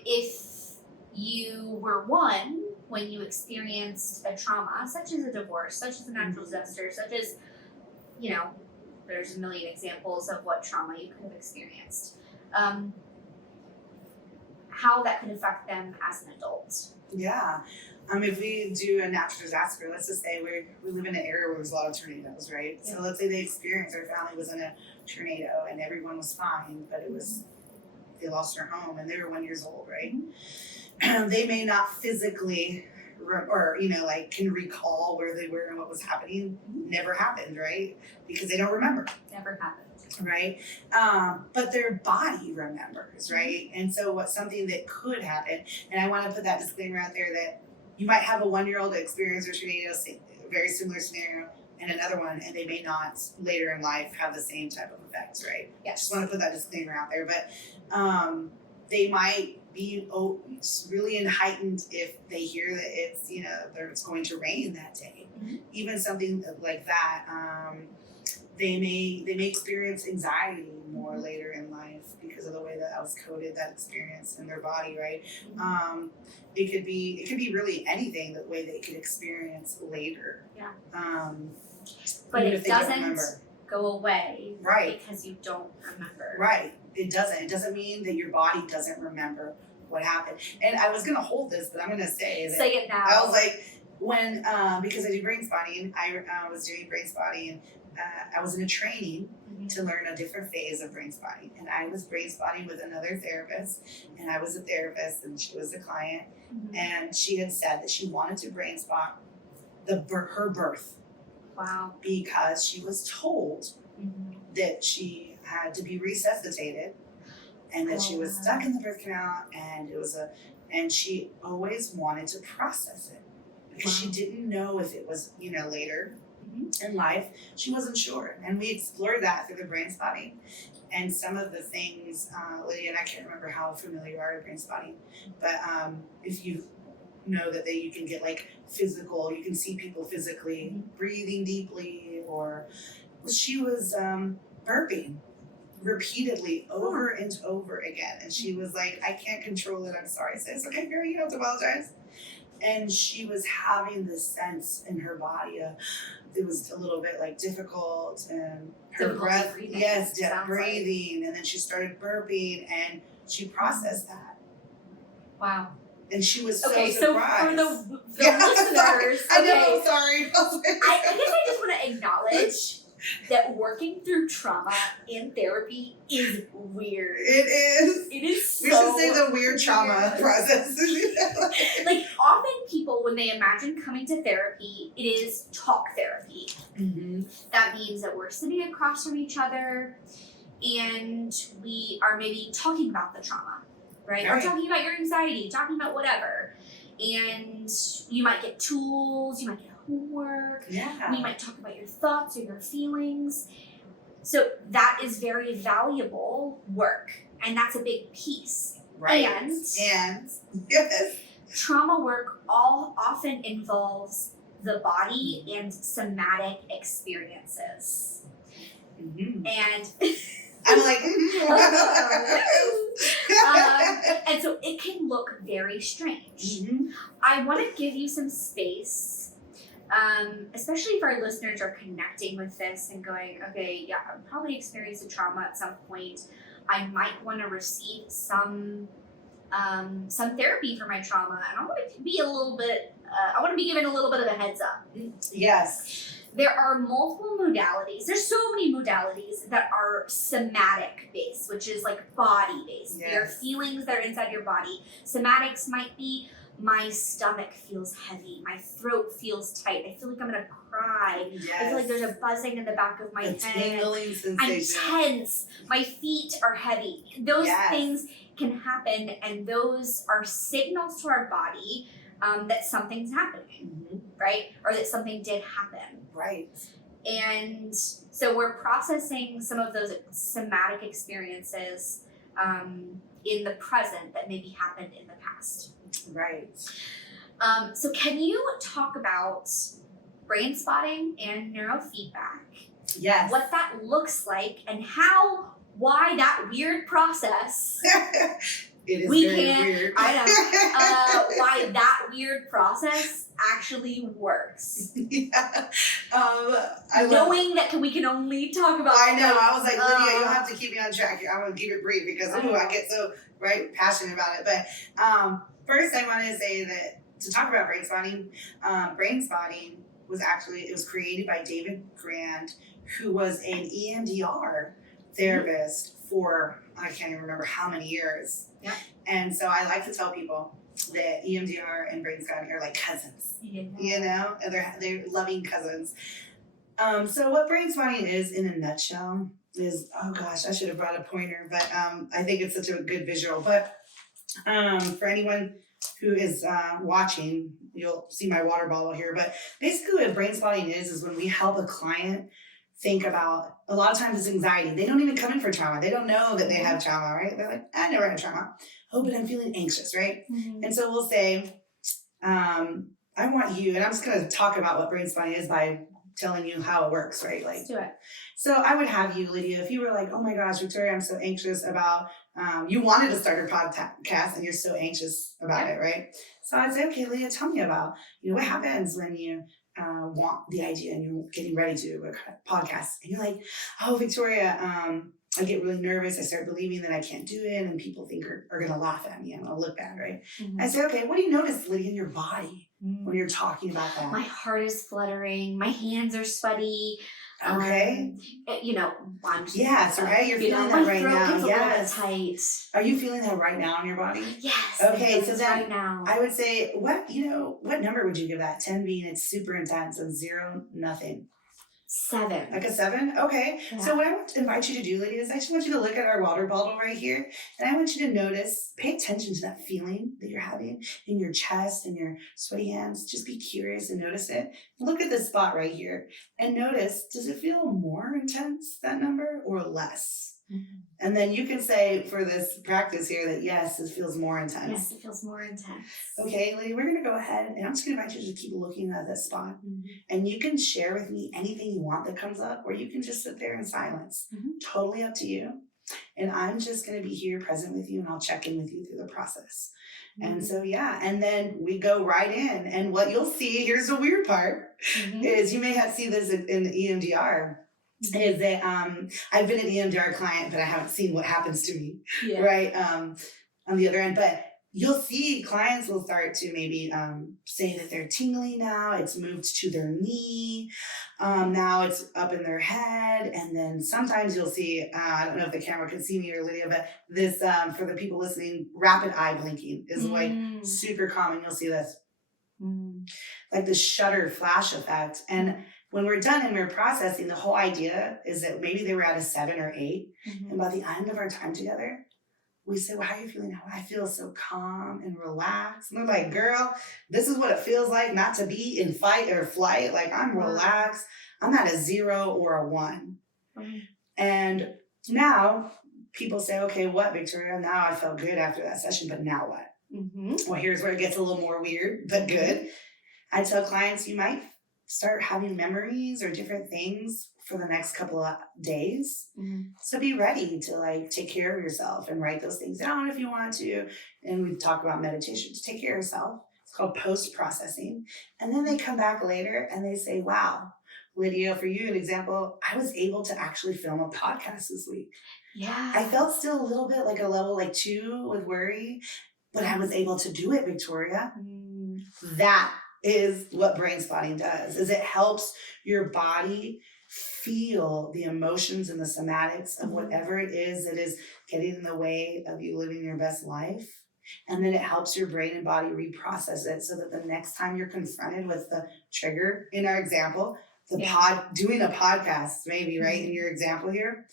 if you were 1 when you experienced a trauma, such as a divorce, such as a natural disaster, such as, there's a million examples of what trauma you could have experienced. How that could affect them as an adult. Yeah. If we do a natural disaster, let's just say we live in an area where there's a lot of tornadoes, right? Yeah. So let's say their family was in a tornado and everyone was fine, but they lost their home and they were 1 year old, right? Mm-hmm. They may not physically can recall where they were and what was happening. Never happened, right? Because they don't remember. Never happened. Right? But their body remembers, right? And so something that could happen, and I want to put that disclaimer out there that you might have a 1 year old that experienced a tornado, very similar scenario, and another one, and they may not later in life have the same type of effects, right? Yes. Just want to put that disclaimer out there, but they might be really heightened if they hear that it's going to rain that day. Mm-hmm. Even something like that. They may experience anxiety more later in life because of the way that was coded, that experience in their body, right? Mm-hmm. It could be really anything, the way they could experience later. Yeah. But it doesn't go away, right? Because you don't remember. Right. It doesn't. It doesn't mean that your body doesn't remember what happened. And I was gonna hold this, but I'm gonna say it now. I was like, when because I do brain spotting, I was doing brain spotting and I was in a training to learn a different phase of brain spotting, and I was brain spotting with another therapist, and I was a therapist and she was a client, and she had said that she wanted to brain spot her birth. Wow. Because she was told that she had to be resuscitated and that she was stuck in the birth canal, and she always wanted to process it because she didn't know if it was later in life. She wasn't sure, and we explored that through the brain spotting. And some of the things, Lydia, and I can't remember how familiar you are with brain spotting, but if you know that you can get like physical, you can see people physically breathing deeply, or she was burping repeatedly over and over again, and she was like, I can't control it, I'm sorry. I said, it's okay, girl, you don't have to apologize. And she was having this sense in her body it was a little bit like difficult, and her breath, breathing, breathing, and then she started burping, and she processed that. Wow. And she was so surprised. So for the listeners, I know, sorry. I guess I just want to acknowledge that working through trauma in therapy is weird. It is. It is so we should say the weird trauma process. Like, often people, when they imagine coming to therapy, it is talk therapy. Mm-hmm. That means that we're sitting across from each other and we are maybe talking about the trauma, right? Or talking about your anxiety, talking about whatever. And you might get tools, you might get homework. Yeah. You might talk about your thoughts or your feelings. So that is very valuable work, and that's a big piece. Right. And yes. Trauma work often involves the body and somatic experiences. Mm-hmm. And I'm like, and so it can look very strange. mm-hmm. I want to give you some space, especially if our listeners are connecting with this and going, okay, yeah, I probably experienced a trauma at some point. I might want to receive some therapy for my trauma, and I want to be a little bit. I want to be given a little bit of a heads up. Yes. There are multiple modalities. There's so many modalities that are somatic based, which is like body based. Yes. There are feelings that are inside your body. Somatics might be my stomach feels heavy, my throat feels tight, I feel like I'm gonna cry. Yes. I feel like there's a buzzing in the back of my head. Tingling sensation. I'm tense. My feet are heavy. Those Yes. things can happen, and those are signals to our body that something's happening, Mm-hmm. right? Or that something did happen. Right. And so we're processing some of those somatic experiences in the present that maybe happened in the past. Right. So can you talk about brain spotting and neurofeedback? Yes. What that looks like and why that weird process It is we very can't, weird. I know, why that weird process actually works. Yeah. Knowing that we can only talk about I know. I was like, Lydia, you'll uh, have to keep me on track here. I'm going to keep it brief because I know. I get so passionate about it. But first, I want to say that to talk about brain spotting was it was created by David Grand, who was an EMDR therapist for I can't even remember how many years. Yeah. And so I like to tell people that EMDR and brain spotting are like cousins. Yeah. You know, and they're loving cousins. So what brain spotting is in a nutshell is, oh gosh, I should have brought a pointer, but I think it's such a good visual. But for anyone who is watching, you'll see my water bottle here. But basically what brain spotting is when we help a client think about, a lot of times it's anxiety. They don't even come in for trauma. They don't know that they have trauma, right? They're like, I never had trauma. Oh, but I'm feeling anxious, right? Mm-hmm. And so we'll say, I want you, and I'm just going to talk about what brain spotting is by telling you how it works, right? Like, Let's do it. so I would have you, Lydia, if you were like, oh my gosh, Victoria, I'm so anxious about, you wanted to start a podcast and you're so anxious about it, right? So I'd say, okay, Lydia, tell me about, what happens when you want the idea and you're getting ready to do a podcast. And you're like, oh, Victoria, I get really nervous. I start believing that I can't do it and people think are going to laugh at me and I'll look bad, right? Mm-hmm. I say, okay, what do you notice, Lydia, in your body when you're talking about that? My heart is fluttering. My hands are sweaty. Okay. I'm just, Yes, right? You're feeling that right now. My throat gets a little bit Yes. tight. Are you feeling that right now in your body? Yes. Okay, so then right now. I would say, what number would you give that? 10 being it's super intense and 0, nothing. 7. Like a 7? Okay. Yeah. So what I want to invite you to do, Lydia, is I just want you to look at our water bottle right here. And I want you to notice, pay attention to that feeling that you're having in your chest and your sweaty hands. Just be curious and notice it. Look at this spot right here and notice, does it feel more intense, that number, or less? Mm-hmm. And then you can say for this practice here that yes, it feels more intense. Yes, it feels more intense. Okay, Lydia, we're going to go ahead and I'm just going to invite you to keep looking at that spot. Mm-hmm. And you can share with me anything you want that comes up, or you can just sit there in silence. Mm-hmm. Totally up to you. And I'm just going to be here present with you and I'll check in with you through the process. Mm-hmm. And so, and then we go right in. And what you'll see, here's the weird part, is you may have seen this in EMDR. Is that I've been an EMDR client, but I haven't seen what happens to me, right? On the other end. But you'll see clients will start to maybe say that they're tingling now. It's moved to their knee. Now it's up in their head. And then sometimes you'll see, I don't know if the camera can see me or Lydia, but this, for the people listening, rapid eye blinking is like super common. You'll see this, like the shutter flash effect. And when we're done and we're processing, the whole idea is that maybe they were at a 7 or 8. And by the end of our time together, we say, well, how are you feeling now? I feel so calm and relaxed. And they're like, girl, this is what it feels like not to be in fight or flight. Like, I'm relaxed. I'm at a 0 or a 1. And now people say, okay, what, Victoria? Now I felt good after that session, but now what? Well, here's where it gets a little more weird, but good. I tell clients, you might start having memories or different things for the next couple of days. Mhm. So be ready to like take care of yourself and write those things down if you want to. And we talk about meditation to take care of yourself. It's called post-processing. And then they come back later and they say, wow, Lydia, for you, an example, I was able to actually film a podcast this week. Yeah. I felt still a little bit like a level like 2 with worry, but I was able to do it, Victoria. That is what brain spotting does, is it helps your body feel the emotions and the somatics of whatever it is that is getting in the way of you living your best life. And then it helps your brain and body reprocess it so that the next time you're confronted with the trigger, in our example, doing a podcast, maybe, right? In your example here,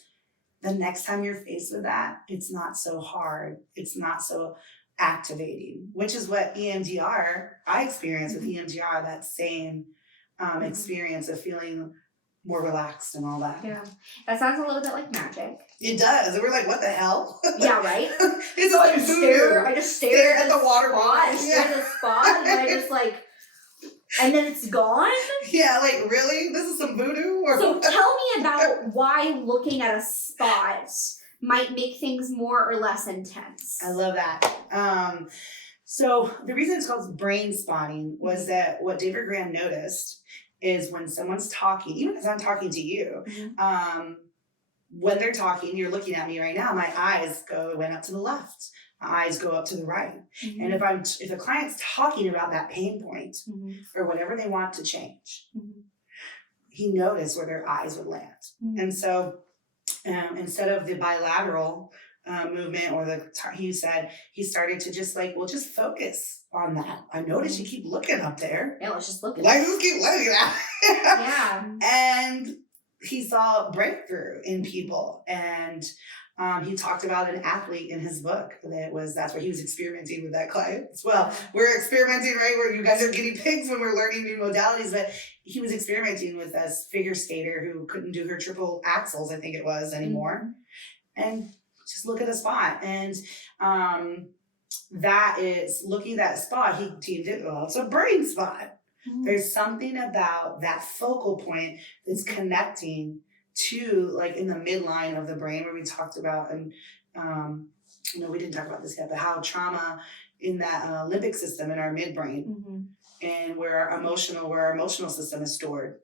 the next time you're faced with that, it's not so hard. It's not so activating, which is what EMDR, I experienced with EMDR, that same experience of feeling more relaxed and all that. Yeah. That sounds a little bit like magic. It does. And we're like, what the hell? Yeah, right? It's so like I just stare at the water spot. bottle. I stare at the spot and I just like, and then it's gone? Yeah, like really? This is some voodoo? Or So tell me about why looking at a spot might make things more or less intense. I love that. So the reason it's called brain spotting was that what David Graham noticed is when someone's talking, even if I'm talking to you, when they're talking, you're looking at me right now, my eyes went up to the left. My eyes go up to the right. And if a client's talking about that pain point or whatever they want to change, he noticed where their eyes would land. And so instead of the bilateral movement or he said he started to just like, well, just focus on that. I noticed you keep looking up there. Yeah, let's just look at Let's just keep looking at it. Yeah. And he saw breakthrough in people. And he talked about an athlete in his book that's where he was experimenting with that client as well. We're experimenting, right? Where you guys are guinea pigs when we're learning new modalities, but he was experimenting with this figure skater who couldn't do her triple axels, I think it was, anymore. And just look at a spot. And that is looking at that spot, he deemed it, well, it's a brain spot. There's something about that focal point that's connecting to, like, in the midline of the brain where we talked about, and we didn't talk about this yet, but how trauma in that limbic system in our midbrain and where our emotional system is stored.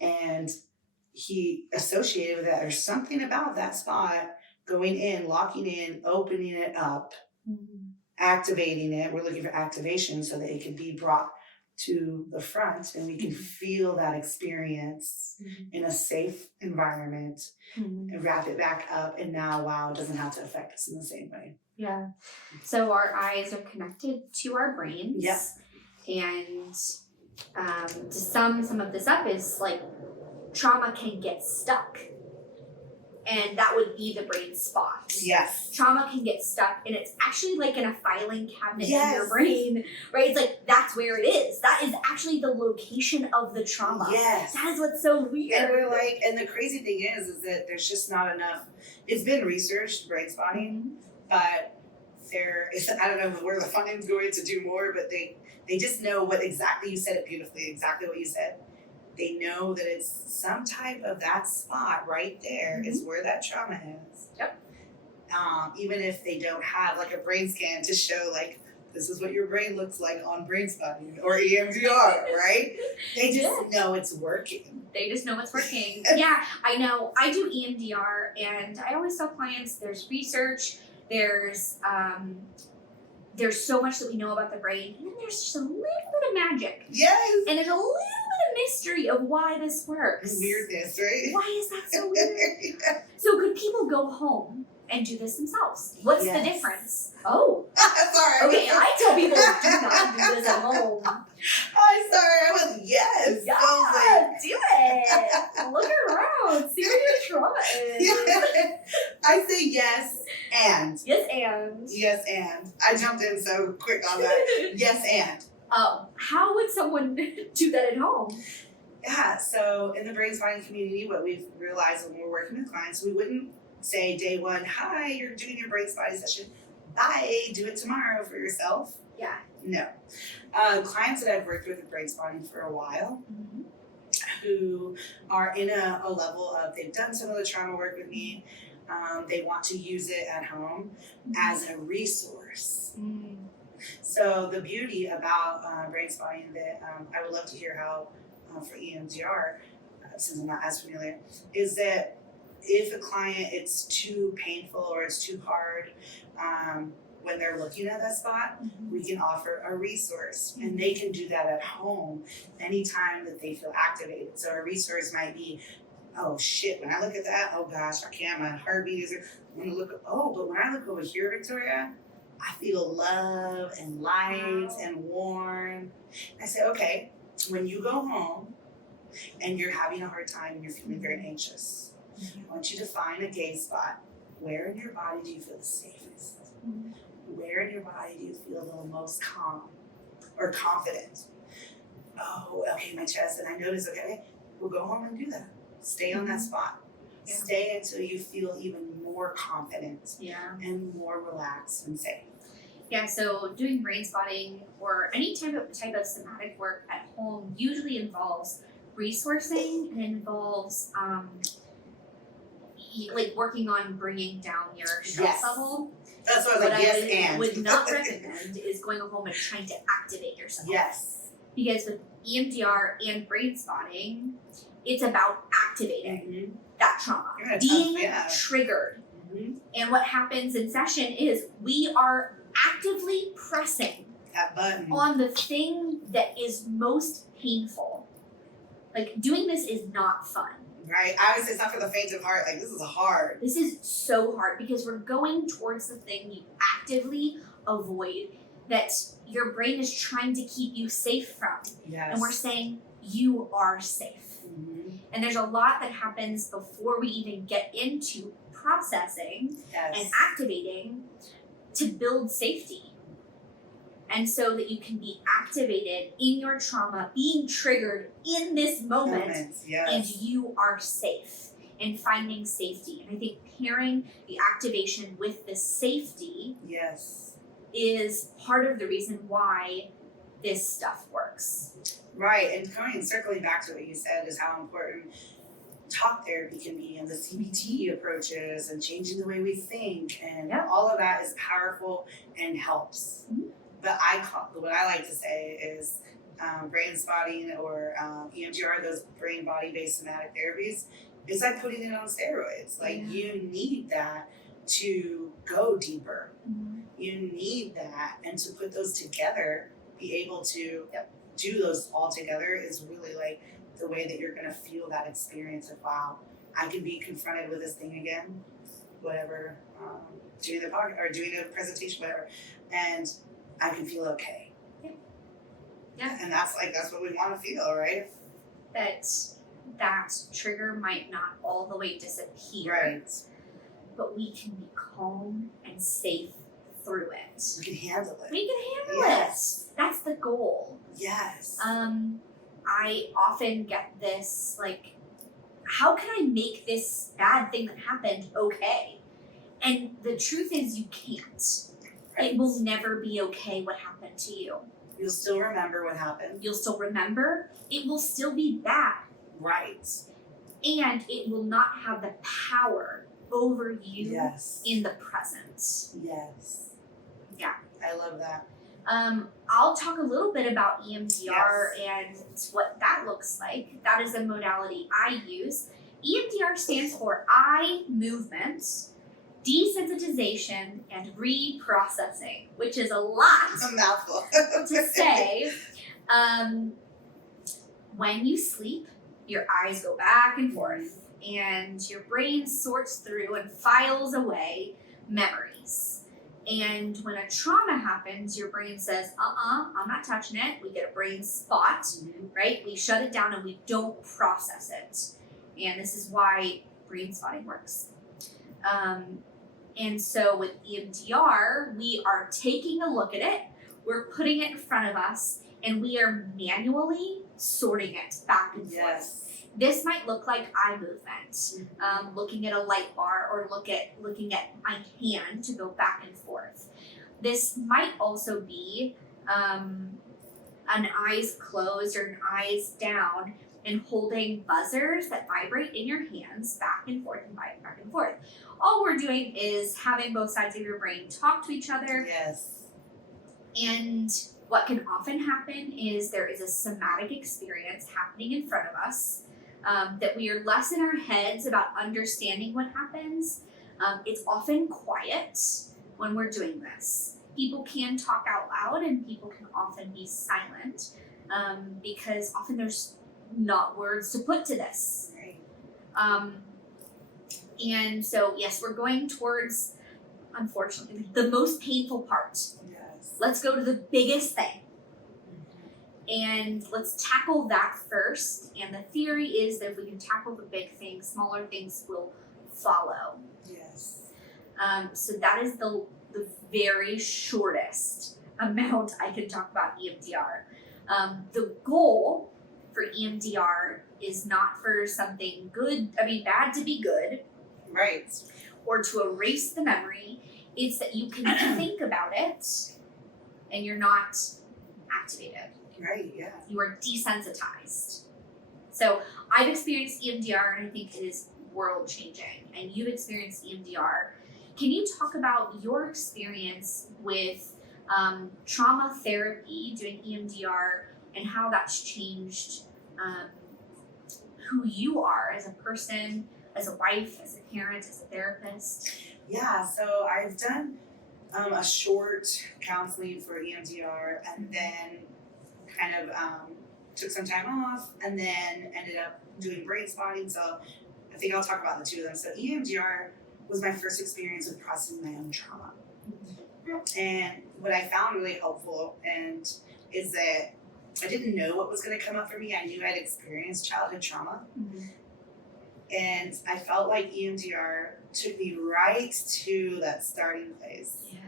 And he associated with that. There's something about that spot going in, locking in, opening it up, activating it. We're looking for activation so that it can be brought to the front and we can feel that experience in a safe environment and wrap it back up. And now, wow, it doesn't have to affect us in the same way. Yeah. So our eyes are connected to our brains. Yes. And to sum some of this up is like trauma can get stuck. And that would be the brain spot. Yes. Trauma can get stuck, and it's actually like in a filing cabinet in your brain, right? It's like, that's where it is. That is actually the location of the trauma. Yes. That is what's so weird. And we're like, and the crazy thing is that there's just not enough. It's been researched, brain spotting, but I don't know where the funding's going to do more, but they just know what exactly, you said it beautifully, exactly what you said. They know that it's some type of that spot right there is where that trauma is. Yep. Even if they don't have like a brain scan to show like, this is what your brain looks like on brain spotting or EMDR, right? They just know it's working. They just know it's working. Yeah, I know. I do EMDR, and I always tell clients there's research, there's so much that we know about the brain, and then there's just a little bit of magic. Yes. And there's a little bit of mystery of why this works. Weirdness, right? Why is that so weird? So could people go home and do this themselves? What's the difference? Oh. Sorry. Okay, I tell people do not do this at home. I'm sorry, I was yes. Yeah, I was do it. Look around, see where your trauma is. I say yes and. Yes and. Yes and. I jumped in so quick on that. Yes and. How would someone do that at home? Yeah, so in the brain spotting community, what we've realized when we're working with clients, we wouldn't say day one, hi, you're doing your brain spotting session. Bye, do it tomorrow for yourself. Yeah. No. Clients that I've worked with brain spotting for a while, who are in a level of, they've done some of the trauma work with me, they want to use it at home as a resource. So the beauty about brain spotting that I would love to hear how for EMDR, since I'm not as familiar, is that if a client, it's too painful or it's too hard when they're looking at that spot, we can offer a resource, and they can do that at home anytime that they feel activated. So a resource might be, oh shit, when I look at that, oh gosh, I can't, my heartbeat is, I'm gonna look, oh, but when I look over here, Victoria, I feel love and light and warm. I say, okay, when you go home and you're having a hard time and you're feeling very anxious, I want you to find a gaze spot. Where in your body do you feel the safest? Where in your body do you feel the most calm or confident? Oh, okay, my chest. And I notice, okay, we'll go home and do that. Stay on that spot. Yeah. Stay until you feel even more confident and more relaxed and safe. Yeah, so doing brain spotting or any type of somatic work at home usually involves resourcing and involves like working on bringing down your stress level. That's what I was like, yes, and. What I would not recommend is going home and trying to activate yourself. Yes. Because with EMDR and brain spotting, it's about activating that trauma, being triggered. And what happens in session is we are actively pressing that button on the thing that is most painful. Like, doing this is not fun. Right. I always say it's not for the faint of heart. Like, this is hard. This is so hard because we're going towards the thing you actively avoid, that your brain is trying to keep you safe from. Yes. And we're saying you are safe. And there's a lot that happens before we even get into processing and activating to build safety. And so that you can be activated in your trauma, being triggered in this moment, and you are safe and finding safety. And I think pairing the activation with the safety is part of the reason why this stuff works. Right, and circling back to what you said is how important talk therapy can be, and the CBT approaches and changing the way we think, and all of that is powerful and helps. But what I like to say is brain spotting or EMDR, those brain body based somatic therapies, it's like putting it on steroids. Like you need that to go deeper. You need that, and to put those together, be able to do those all together is really like the way that you're gonna feel that experience of, wow, I can be confronted with this thing again, whatever, doing the podcast or doing a presentation, whatever, and I can feel okay. And that's what we want to feel, right? That trigger might not all the way disappear, but we can be calm and safe through it. We can handle it. We can handle it. That's the goal. Yes. I often get this, like, how can I make this bad thing that happened okay? And the truth is you can't. It will never be okay what happened to you. You'll still remember what happened. You'll still remember. It will still be bad. Right. And it will not have the power over you in the present. Yes. Yeah. I love that. I'll talk a little bit about EMDR and what that looks like. That is a modality I use. EMDR stands for eye movement, desensitization, and reprocessing, which is a lot a mouthful to say. When you sleep, your eyes go back and forth, and your brain sorts through and files away memories. And when a trauma happens, your brain says, I'm not touching it. We get a brain spot, right? We shut it down and we don't process it. And this is why brain spotting works. And so with EMDR, we are taking a look at it, we're putting it in front of us, and we are manually sorting it back and forth. This might look like eye movement, looking at a light bar, or looking at my hand to go back and forth. This might also be an eyes closed or an eyes down, and holding buzzers that vibrate in your hands back and forth and back and forth. All we're doing is having both sides of your brain talk to each other. Yes. And what can often happen is there is a somatic experience happening in front of us, that we are less in our heads about understanding what happens. It's often quiet when we're doing this. People can talk out loud and people can often be silent, because often there's not words to put to this. Right. And so, yes, we're going towards, unfortunately, the most painful part. Yes. Let's go to the biggest thing. And let's tackle that first. And the theory is that if we can tackle the big thing, smaller things will follow. Yes. So that is the very shortest amount I can talk about EMDR. The goal for EMDR is not for something bad to be good. Right. Or to erase the memory. It's that you can think about it and you're not activated. Right, yeah. You are desensitized. So I've experienced EMDR and I think it is world changing. And you've experienced EMDR. Can you talk about your experience with trauma therapy, doing EMDR, and how that's changed who you are as a person, as a wife, as a parent, as a therapist? Yeah, so I've done a short counseling for EMDR and then kind of took some time off and then ended up doing brainspotting. So I think I'll talk about the two of them. So EMDR was my first experience with processing my own trauma. And what I found really helpful is that I didn't know what was going to come up for me. I knew I'd experienced childhood trauma. Mm-hmm. And I felt like EMDR took me right to that starting place. Yeah.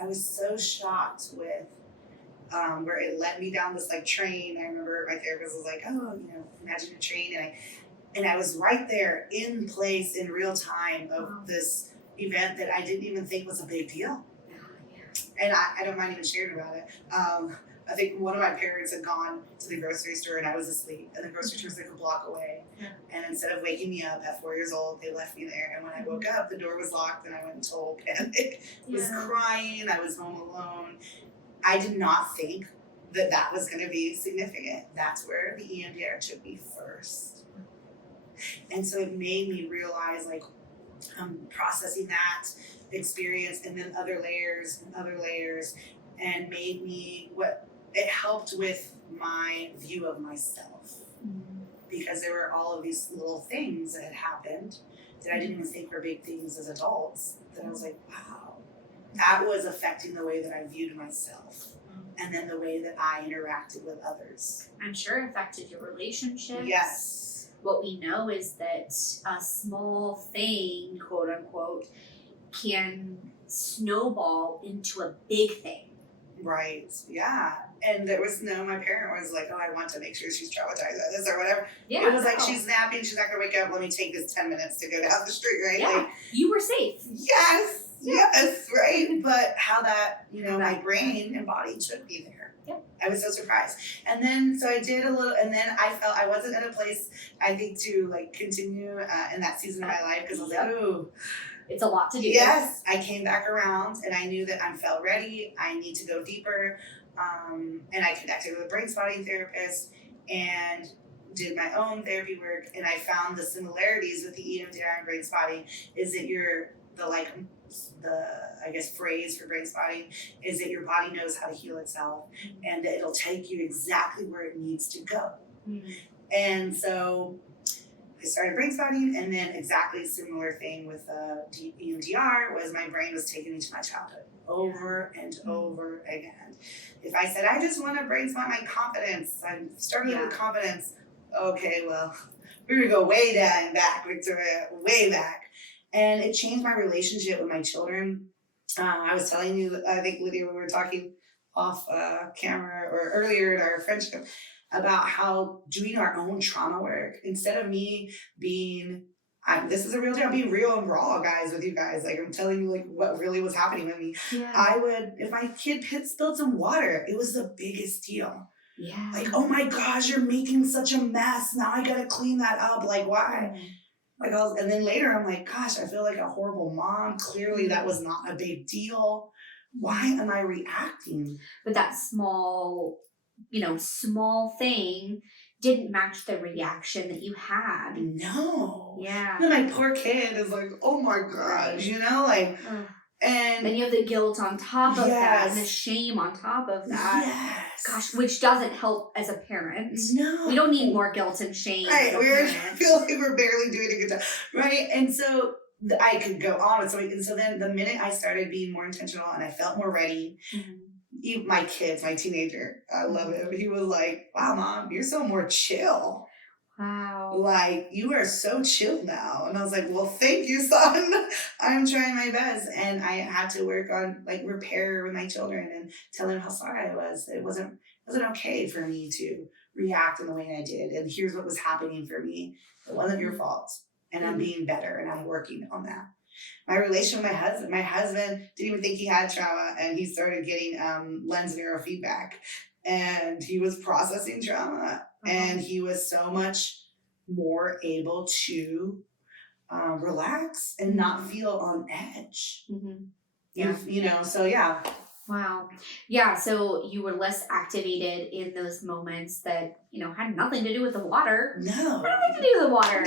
I was so shocked with where it led me down this like train. I remember my therapist was like, "Oh, imagine a train," and I was right there in place in real time of this event that I didn't even think was a big deal. And I don't mind even sharing about it. I think one of my parents had gone to the grocery store and I was asleep, and the grocery store was like a block away. Yeah. And instead of waking me up at 4 years old, they left me there. And when I woke up, the door was locked and I went into total panic. I was crying. I was home alone. I did not think that was going to be significant. That's where the EMDR took me first. And so it made me realize, like, processing that experience and then other layers, and made me it helped with my view of myself. Mm-hmm. Because there were all of these little things that had happened that I didn't even think were big things as adults, that I was like, wow, that was affecting the way that I viewed myself. And then the way that I interacted with others. I'm sure it affected your relationships. Yes. What we know is that a small thing, quote unquote, can snowball into a big thing. Right. Yeah. And my parent was like, "Oh, I want to make sure she's traumatized by this or whatever." Yeah. It was like, she's napping, she's not going to wake up. Let me take this 10 minutes to go down the street, right? Yeah. Like, you were safe. Yes. Yeah. Yes. Right. But how that, my brain and body took me there. Yeah. I was so surprised. And then, so I did a little, and then I felt I wasn't in a place, I think, to like continue in that season of my life, because I was like, ooh. It's a lot to do. Yes, I came back around and I knew that I felt ready. I need to go deeper. And I connected with a brainspotting therapist and did my own therapy work. And I found the similarities with the EMDR and brainspotting is that the phrase for brainspotting is that your body knows how to heal itself, and that it'll take you exactly where it needs to go. Mm-hmm. And so I started brainspotting, and then exactly similar thing with EMDR was my brain was taking me to my childhood over and over again. If I said, I just want to brainspot my confidence, I'm struggling with confidence. Okay, well, we're going to go way down back, Victoria, way back. And it changed my relationship with my children. I was telling you, I think, Lydia, we were talking off camera or earlier in our friendship, about how doing our own trauma work, instead of me being, this is a real deal. I'm being real and raw, guys, with you guys. Like, I'm telling you, like, what really was happening with me. Yeah. I would, if my kid spilled some water, it was the biggest deal. Yeah. Like, oh my gosh, you're making such a mess. Now I gotta clean that up. Like, why? Like, and then later I'm like, gosh, I feel like a horrible mom. Clearly that was not a big deal. Why am I reacting? But that small thing didn't match the reaction that you had. No. Yeah. And my poor kid is like, oh my gosh, you know, like, and then you have the guilt on top of that and the shame on top of that. Yes. Gosh, which doesn't help as a parent. No. We don't need more guilt and shame. Right. I feel like we're barely doing a good job. Right. And so I could go on with something. And so then the minute I started being more intentional and I felt more ready, even my kids, my teenager, I love him. He was like, wow, Mom, you're so more chill. Wow. Like, you are so chill now. And I was like, well, thank you, son. I'm trying my best. And I had to work on, like, repair with my children and tell them how sorry I was. It wasn't okay for me to react in the way I did. And here's what was happening for me. It wasn't your fault. And I'm being better and I'm working on that. My relation with my husband didn't even think he had trauma, and he started getting lens neurofeedback, and he was processing trauma, and he was so much more able to relax and not feel on edge. Yeah. You know, so yeah. Wow. Yeah, so you were less activated in those moments that, had nothing to do with the water. No. Had nothing to do with the water.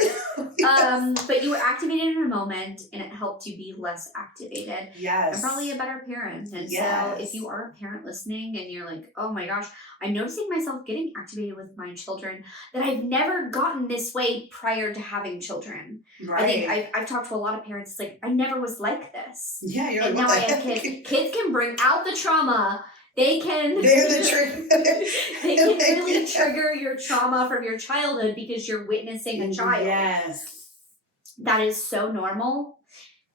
Yes. But you were activated in a moment, and it helped you be less activated. Yes. And probably a better parent. And yes. So if you are a parent listening and you're like, oh my gosh, I'm noticing myself getting activated with my children, that I've never gotten this way prior to having children. Right. I think I've talked to a lot of parents, it's like, I never was like this. Yeah, you're and like, now I have kids. Kids can bring out the trauma. They're the trigger. They can really trigger your trauma from your childhood because you're witnessing a child. Yes. That is so normal.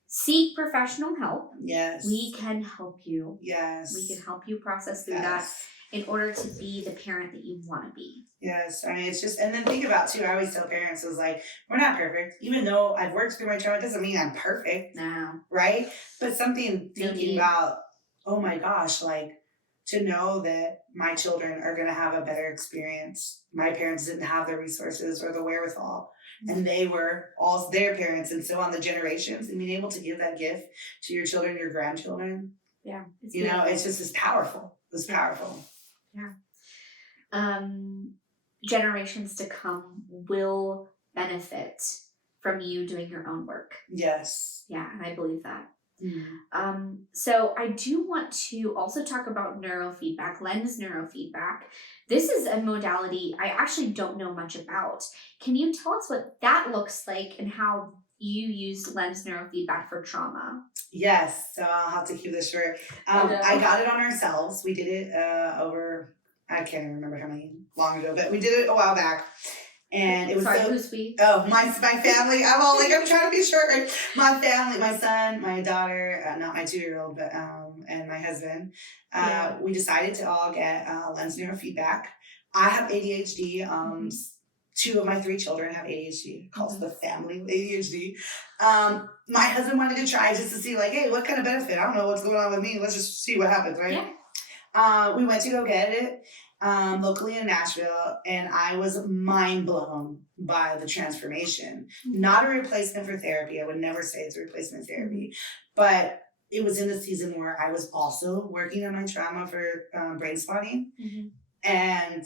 Seek professional help. Yes. We can help you. Yes. We can help you process through that in order to be the parent that you want to be. Yes. I mean, it's just, and then think about too, I always tell parents, is like, we're not perfect. Even though I've worked through my trauma, doesn't mean I'm perfect. No. Right? But something thinking about, oh my gosh, like, to know that my children are going to have a better experience. My parents didn't have the resources or the wherewithal, and they were all their parents. And so on the generations, and being able to give that gift to your children, your grandchildren. Yeah. It's just as powerful. It's powerful. Yeah. Generations to come will benefit from you doing your own work. Yes. Yeah. And I believe that. Mm-hmm. So I do want to also talk about neurofeedback, lens neurofeedback. This is a modality I actually don't know much about. Can you tell us what that looks like and how you use lens neurofeedback for trauma? Yes. So I'll have to keep this short. I got it on ourselves. We did it over, I can't even remember how long ago, but we did it a while back. And it was who's we? Oh, my family. I'm trying to be short. My family, my son, my daughter, not my 2-year-old, but and my husband. We decided to all get lens neurofeedback. I have ADHD. 2 of my 3 children have ADHD. Calls the family ADHD. My husband wanted to try just to see, like, hey, what kind of benefit? I don't know what's going on with me. Let's just see what happens, right? Yeah. We went to go get it. Locally in Nashville, and I was mind blown by the transformation. Not a replacement for therapy. I would never say it's a replacement therapy, but it was in the season where I was also working on my trauma for brainspotting, and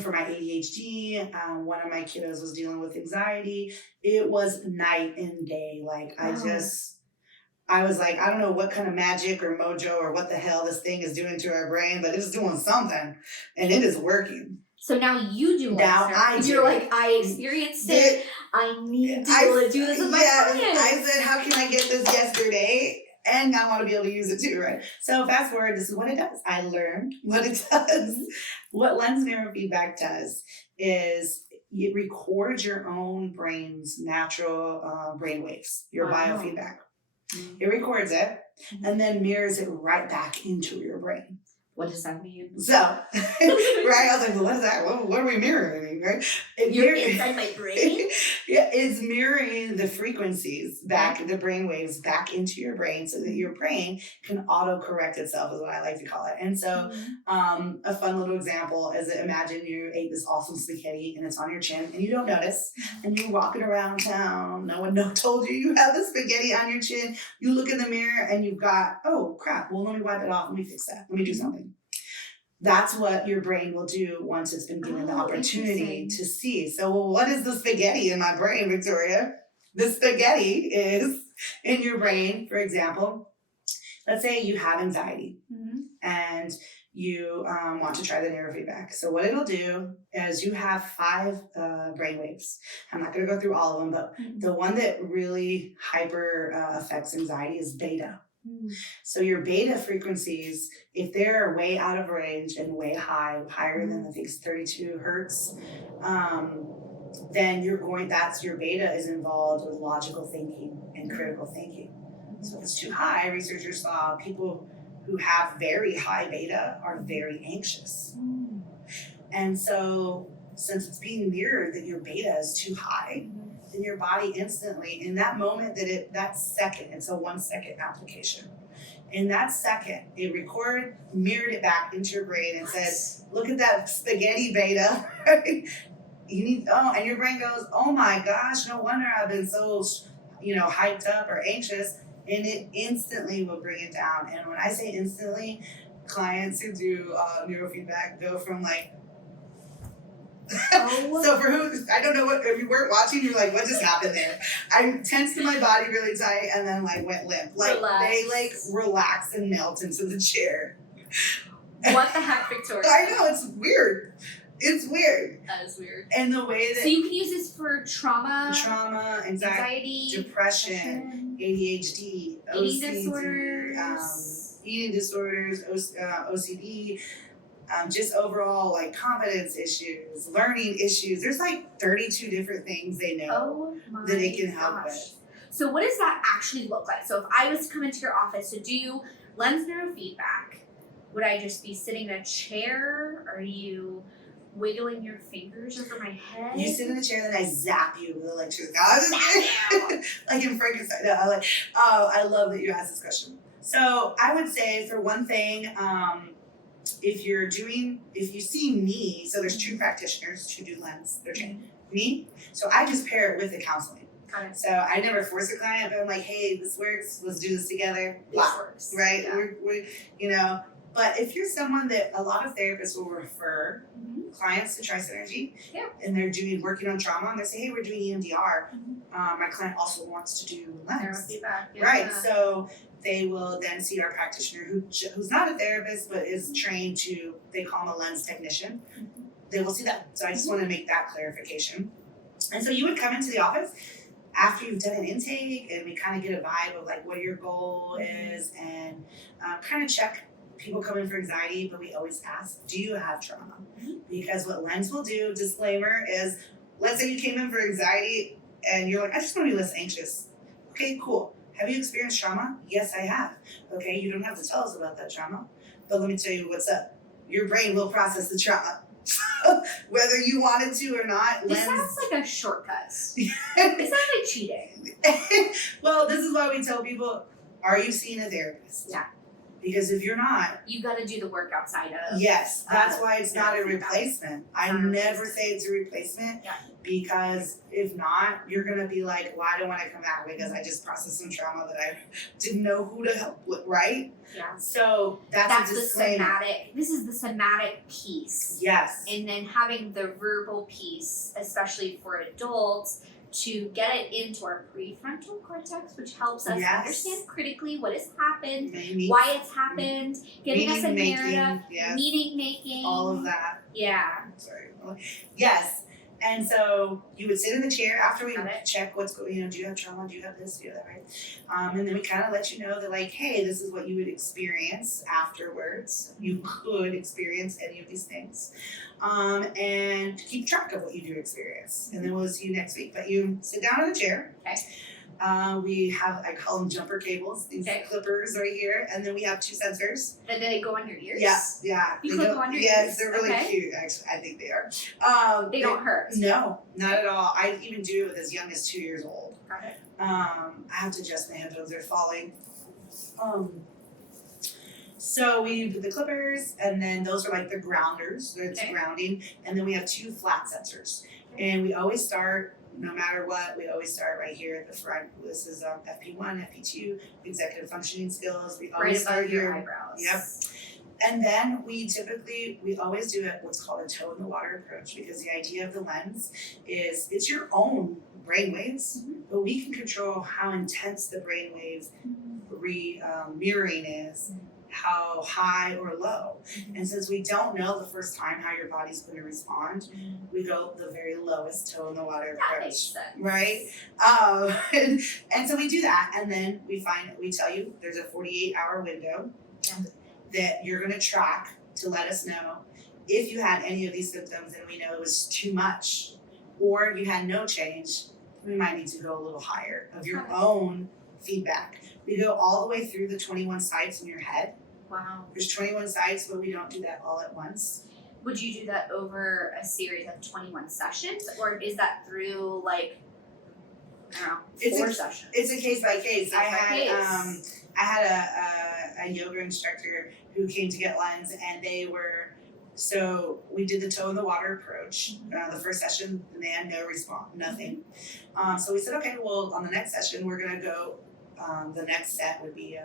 for my ADHD. One of my kiddos was dealing with anxiety. It was night and day. Like I was like, I don't know what kind of magic or mojo or what the hell this thing is doing to our brain, but it's doing something, and it is working. So now you do You're like, I experienced it. I need to be able to do this with my clients. I said, how can I get this yesterday? And I want to be able to use it too, right? So fast forward, this is what it does. I learned what it does. What lens neurofeedback does is it records your own brain's natural brain waves, your biofeedback. It records it and then mirrors it right back into your brain. What does that mean? So, right, I was like, well, what is that? What are we mirroring? right? You're inside my brain? Yeah, it's mirroring the frequencies back, the brain waves back into your brain so that your brain can auto-correct itself is what I like to call it. And so a fun little example is that imagine you ate this awesome spaghetti and it's on your chin and you don't notice and you're walking around town. No one told you have the spaghetti on your chin. You look in the mirror and you've got, oh crap, well, let me wipe it off. Let me fix that. Let me do something. That's what your brain will do once it's been given the opportunity to see. So, well, what is the spaghetti in my brain, Victoria? The spaghetti is in your brain, for example. Let's say you have anxiety and you want to try the neurofeedback. So what it'll do is you have 5 brain waves. I'm not going to go through all of them, but the one that really hyper affects anxiety is beta. So your beta frequencies, if they're way out of range and way higher than I think it's 32 hertz, then that's your beta is involved with logical thinking and critical thinking. So if it's too high, researchers saw people who have very high beta are very anxious. And so since it's being mirrored that your beta is too high, then your body instantly, in that moment that second, it's a 1 second application. In that second, it mirrored it back into your brain and said, look at that spaghetti beta. And your brain goes, oh my gosh, no wonder I've been so, hyped up or anxious. And it instantly will bring it down. And when I say instantly, clients who do neurofeedback go from like, so for who, I don't know if you weren't watching, you're like, what just happened there? I tensed my body really tight and then went limp. They relax and melt into the chair. What the heck, Victoria? I know, it's weird. It's weird. That is weird. And the way that... So you can use this for trauma, anxiety, depression, ADHD, eating disorders, OCD, just overall confidence issues, learning issues. There's 32 different things they know that it can help with. So what does that actually look like? So if I was to come into your office to do lens neurofeedback, would I just be sitting in a chair? Are you wiggling your fingers over my head? You sit in the chair, then I zap you with electricity. Like in Frankenstein. No, I love that you asked this question. So I would say, for one thing, if you see me, so there's 2 practitioners who do lens, they're trained. Me, so I just pair it with the counseling. Got it. So I never force a client, but I'm like, hey, this works, let's do this together. This works. Right? Yeah. We're but if you're someone that a lot of therapists will refer clients to Try Synergy, and they're working on trauma, and they say, hey, we're doing EMDR. My client also wants to do lens. Neurofeedback. Right. So they will then see our practitioner who's not a therapist but is trained to, they call him a lens technician. They will see that. So I just want to make that clarification. And so you would come into the office after you've done an intake, and we kind of get a vibe of what your goal is, and kind of check. People come in for anxiety, but we always ask, do you have trauma? Because what lens will do, disclaimer, is let's say you came in for anxiety and you're like, I just want to be less anxious. Okay, cool. Have you experienced trauma? Yes, I have. Okay, you don't have to tell us about that trauma, but let me tell you what's up. Your brain will process the trauma. Whether you wanted to or not. This sounds like a shortcut. It sounds like cheating. Well, this is why we tell people, are you seeing a therapist? Yeah. Because if you're not, you got to do the work outside of. Yes, that's why it's not a replacement. I never say it's a replacement, because if not, you're gonna be like, well, I don't want to come back because I just processed some trauma that I didn't know who to help with, right? Yeah. So that's the somatic. This is the somatic piece. Yes. And then having the verbal piece, especially for adults, to get it into our prefrontal cortex, which helps us understand critically what has happened, why it's happened, giving us a narrative, meaning making. All of that. Yeah. Sorry. Yes. And so you would sit in the chair after we check what's going, do you have trauma? Do you have this? Do you have that, right? And then we kind of let you know that hey, this is what you would experience afterwards. You could experience any of these things. And keep track of what you do experience. And then we'll see you next week. But you sit down in the chair. Okay. We have, I call them jumper cables, these clippers right here, and then we have 2 sensors. And they go on your ears? Yeah. You clip them on your ears? Yes, they're really cute, actually. I think they are. They don't hurt? No, not at all. I even do it with as young as 2 years old. Got it. I have to adjust my headphones, they're falling. So we do the clippers, and then those are like the grounders, it's grounding, and then we have 2 flat sensors. And we always start, no matter what, we always start right here at the front. This is FP1, FP2, executive functioning skills. We always start here. Your eyebrows. Yep. And then we always do what's called a toe in the water approach, because the idea of the lens is it's your own brainwaves, but we can control how intense the brainwave mirroring is, how high or low. And since we don't know the first time how your body's going to respond, we go the very lowest toe in the water That approach, makes sense. right? And so we do that, and then we tell you there's a 48-hour window that you're going to track to let us know if you had any of these symptoms and we know it was too much, or you had no change. We might need to go a little higher of your own feedback. We go all the way through the 21 sites in your head. Wow. There's 21 sites, but we don't do that all at once. Would you do that over a series of 21 sessions, or is that through like, I don't know, 4 sessions? It's a case by case. I had a yoga instructor who came to get lens, and so we did the toe in the water approach. The first session, they had no response, nothing. So we said, okay, well, on the next session, we're gonna go. The next set would be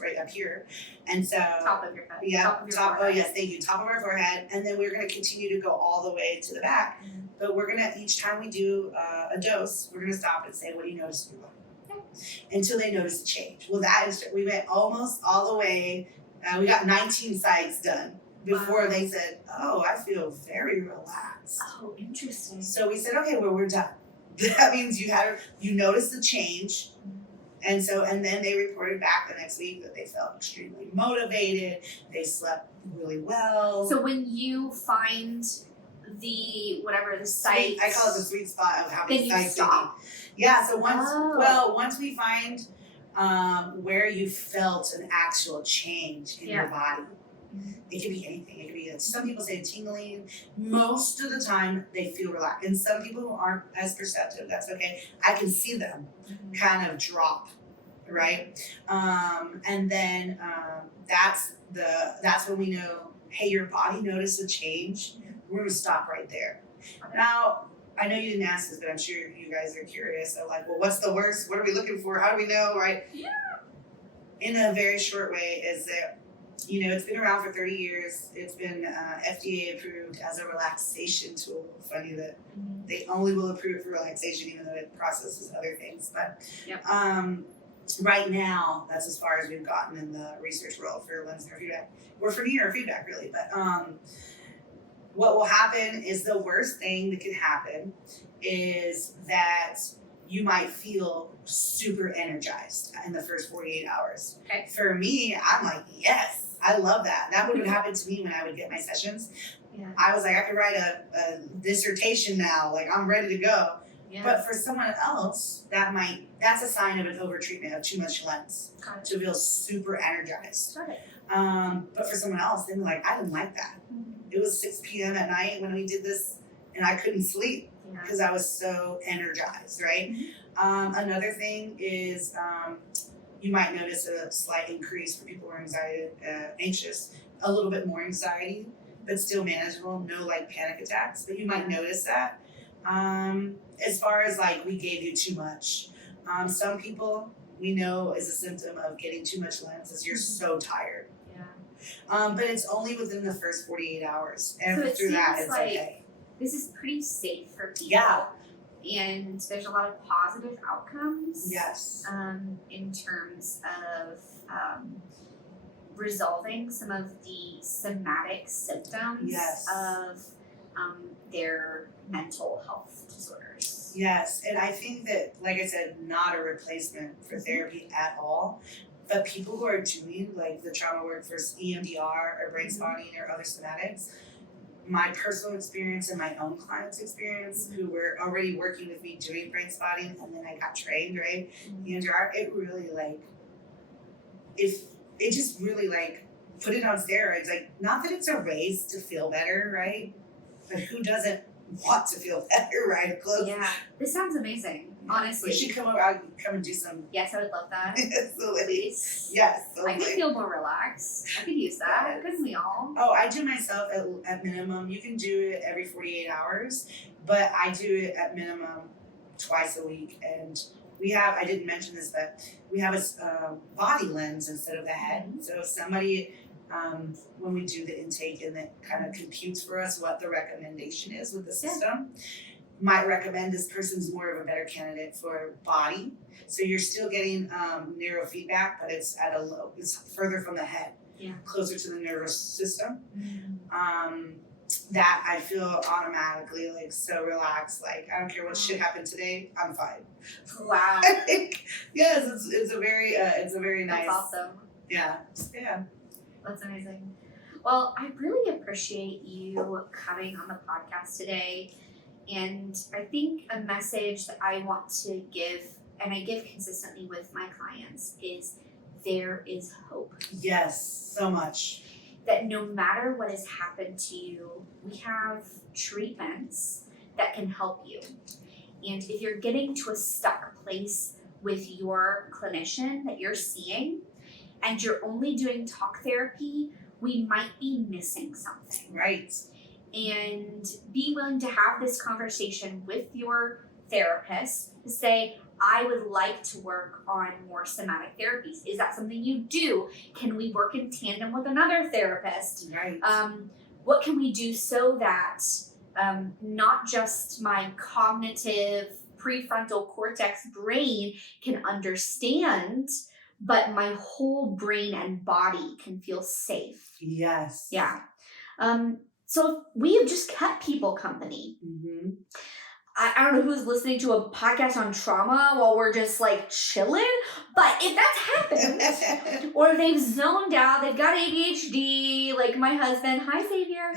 right up here, and so top of your head. Yeah, top. Oh yes, thank you. Top of our forehead, and then we're going to continue to go all the way to the back. But we're gonna each time we do a dose, we're gonna stop and say, "What do you notice in your body?" Until they notice a change. Well, we went almost all the way. We got 19 sites done before they said, "Oh, I feel very relaxed." Oh, interesting. So we said, "Okay, well, we're done." That means you noticed the change. And then they reported back the next week that they felt extremely motivated. They slept really well. So when you find the site, I call it the sweet spot of how many sites they need. Yeah. So once we find where you felt an actual change in your body, it could be anything. It could be some people say tingling. Most of the time they feel relaxed, and some people who aren't as perceptive, that's okay. I can see them kind of drop, right? And then that's when we know, hey, your body noticed a change. We're gonna stop right there. Okay. Now, I know you didn't ask this, but I'm sure you guys are curious. So like, well, what's the worst? What are we looking for? How do we know, right? Yeah. In a very short way, is that it's been around for 30 years. It's been FDA approved as a relaxation tool. Funny that they only will approve it for relaxation, even though it processes other things. But right now, that's as far as we've gotten in the research world for lens neurofeedback, or for neurofeedback, really. But what will happen is the worst thing that can happen is that you might feel super energized in the first 48 hours. Okay. For me, I'm like, yes. I love that. That would have happened to me when I would get my sessions. Yeah. I was like, I could write a dissertation now. Like, I'm ready to go. Yeah. But for someone else, that's a sign of an overtreatment of too much lens to feel super energized. Got it. But for someone else, they're like, I didn't like that. It was 6 p.m. at night when we did this, and I couldn't sleep because I was so energized, right? Another thing is you might notice a slight increase for people who are anxious, a little bit more anxiety, but still manageable, no like panic attacks, but you might notice that. As far as like we gave you too much, some people we know is a symptom of getting too much lens is you're so tired. Yeah. But it's only within the first 48 hours, and so through that it's like, okay. This is pretty safe for people. Yeah. And there's a lot of positive outcomes. Yes. In terms of resolving some of the somatic symptoms of their mental health disorders. Yes, and I think that, like I said, not a replacement for therapy at all. But people who are doing like the trauma work for EMDR or brainspotting or other somatics, my personal experience and my own clients' experience who were already working with me doing brain spotting, and then I got trained, right? EMDR, it really it just really put it on steroids. Not that it's a race to feel better, right? But who doesn't want to feel better, right? Close. Yeah, this sounds amazing. Honestly, we should come over. I'll come and do some. Yes, I would love that. Please. Yes. I could feel more relaxed. I could use that. Couldn't we all? Oh, I do myself at minimum. You can do it every 48 hours, but I do it at minimum twice a week. And I didn't mention this, but we have a body lens instead of the head. So if somebody, when we do the intake and it kind of computes for us what the recommendation is with the system, might recommend this person's more of a better candidate for body. So you're still getting neurofeedback, but it's it's further from the head, closer to the nervous system. That I feel automatically so relaxed. I don't care what shit happened today, I'm fine. Wow. Yes, it's a very nice. That's awesome. Yeah. That's amazing. Well, I really appreciate you coming on the podcast today. And I think a message that I want to give, and I give consistently with my clients, is there is hope. Yes, so much. That no matter what has happened to you, we have treatments that can help you. And if you're getting to a stuck place with your clinician that you're seeing, and you're only doing talk therapy, we might be missing something. Right. And be willing to have this conversation with your therapist to say, I would like to work on more somatic therapies. Is that something you do? Can we work in tandem with another therapist? Right. What can we do so that not just my cognitive prefrontal cortex brain can understand, but my whole brain and body can feel safe? Yes. Yeah. So we have just kept people company. Mm-hmm. I don't know who's listening to a podcast on trauma while we're just chilling, but if that's happened, or they've zoned out, they've got ADHD, like my husband, hi Xavier,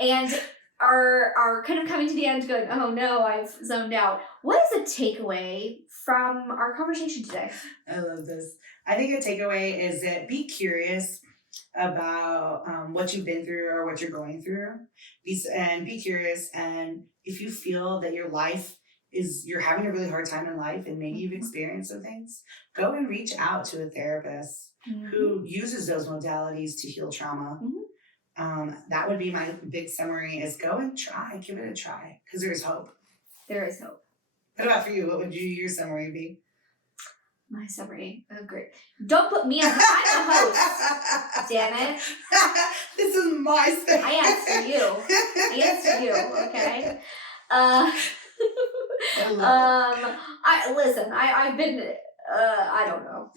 and are kind of coming to the end going, oh no, I've zoned out. What is a takeaway from our conversation today? I love this. I think a takeaway is that be curious about what you've been through or what you're going through, and be curious. And if you feel that your life you're having a really hard time in life, and maybe you've experienced some things, go and reach out to a therapist who uses those modalities to heal trauma. That would be my big summary: is go and give it a try, because there's hope. There is hope. What about for you? What would your summary be? My summary. Oh, great. Don't put me on. I'm the host. Damn it. This is my summary. I answer you. Okay. I've been. I don't know.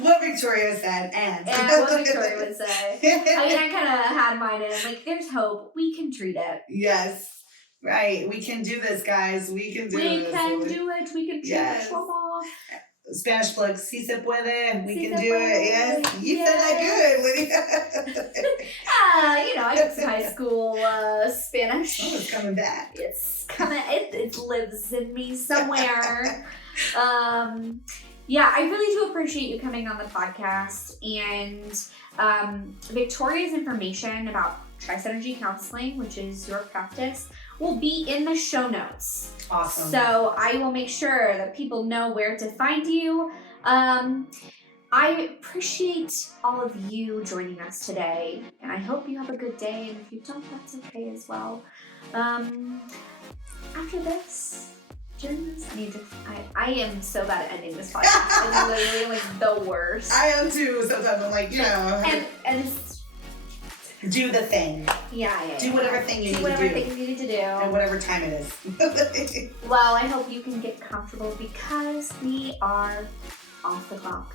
What Victoria said, and what Victoria would say. I mean, I kind of had mine in. There's hope. We can treat it. Yes. Right. We can do this, guys. We can do it. We can treat trauma. Spanish plug, si se puede. We can do it. Yes. You said that good, Lydia. I did some high school Spanish. Oh, it's coming back. It's coming. It lives in me somewhere. I really do appreciate you coming on the podcast, and Victoria's information about Tri-Synergy Counseling, which is your practice, will be in the show notes. Awesome. So I will make sure that people know where to find you. I appreciate all of you joining us today, and I hope you have a good day, and if you don't, that's okay as well. After this, I am so bad at ending this podcast. It's literally the worst. I am too. Sometimes I'm and it's, do the thing. Yeah. Do whatever thing you need to do. Do whatever thing you need to do. And whatever time it is. Well, I hope you can get comfortable, because we are off the clock.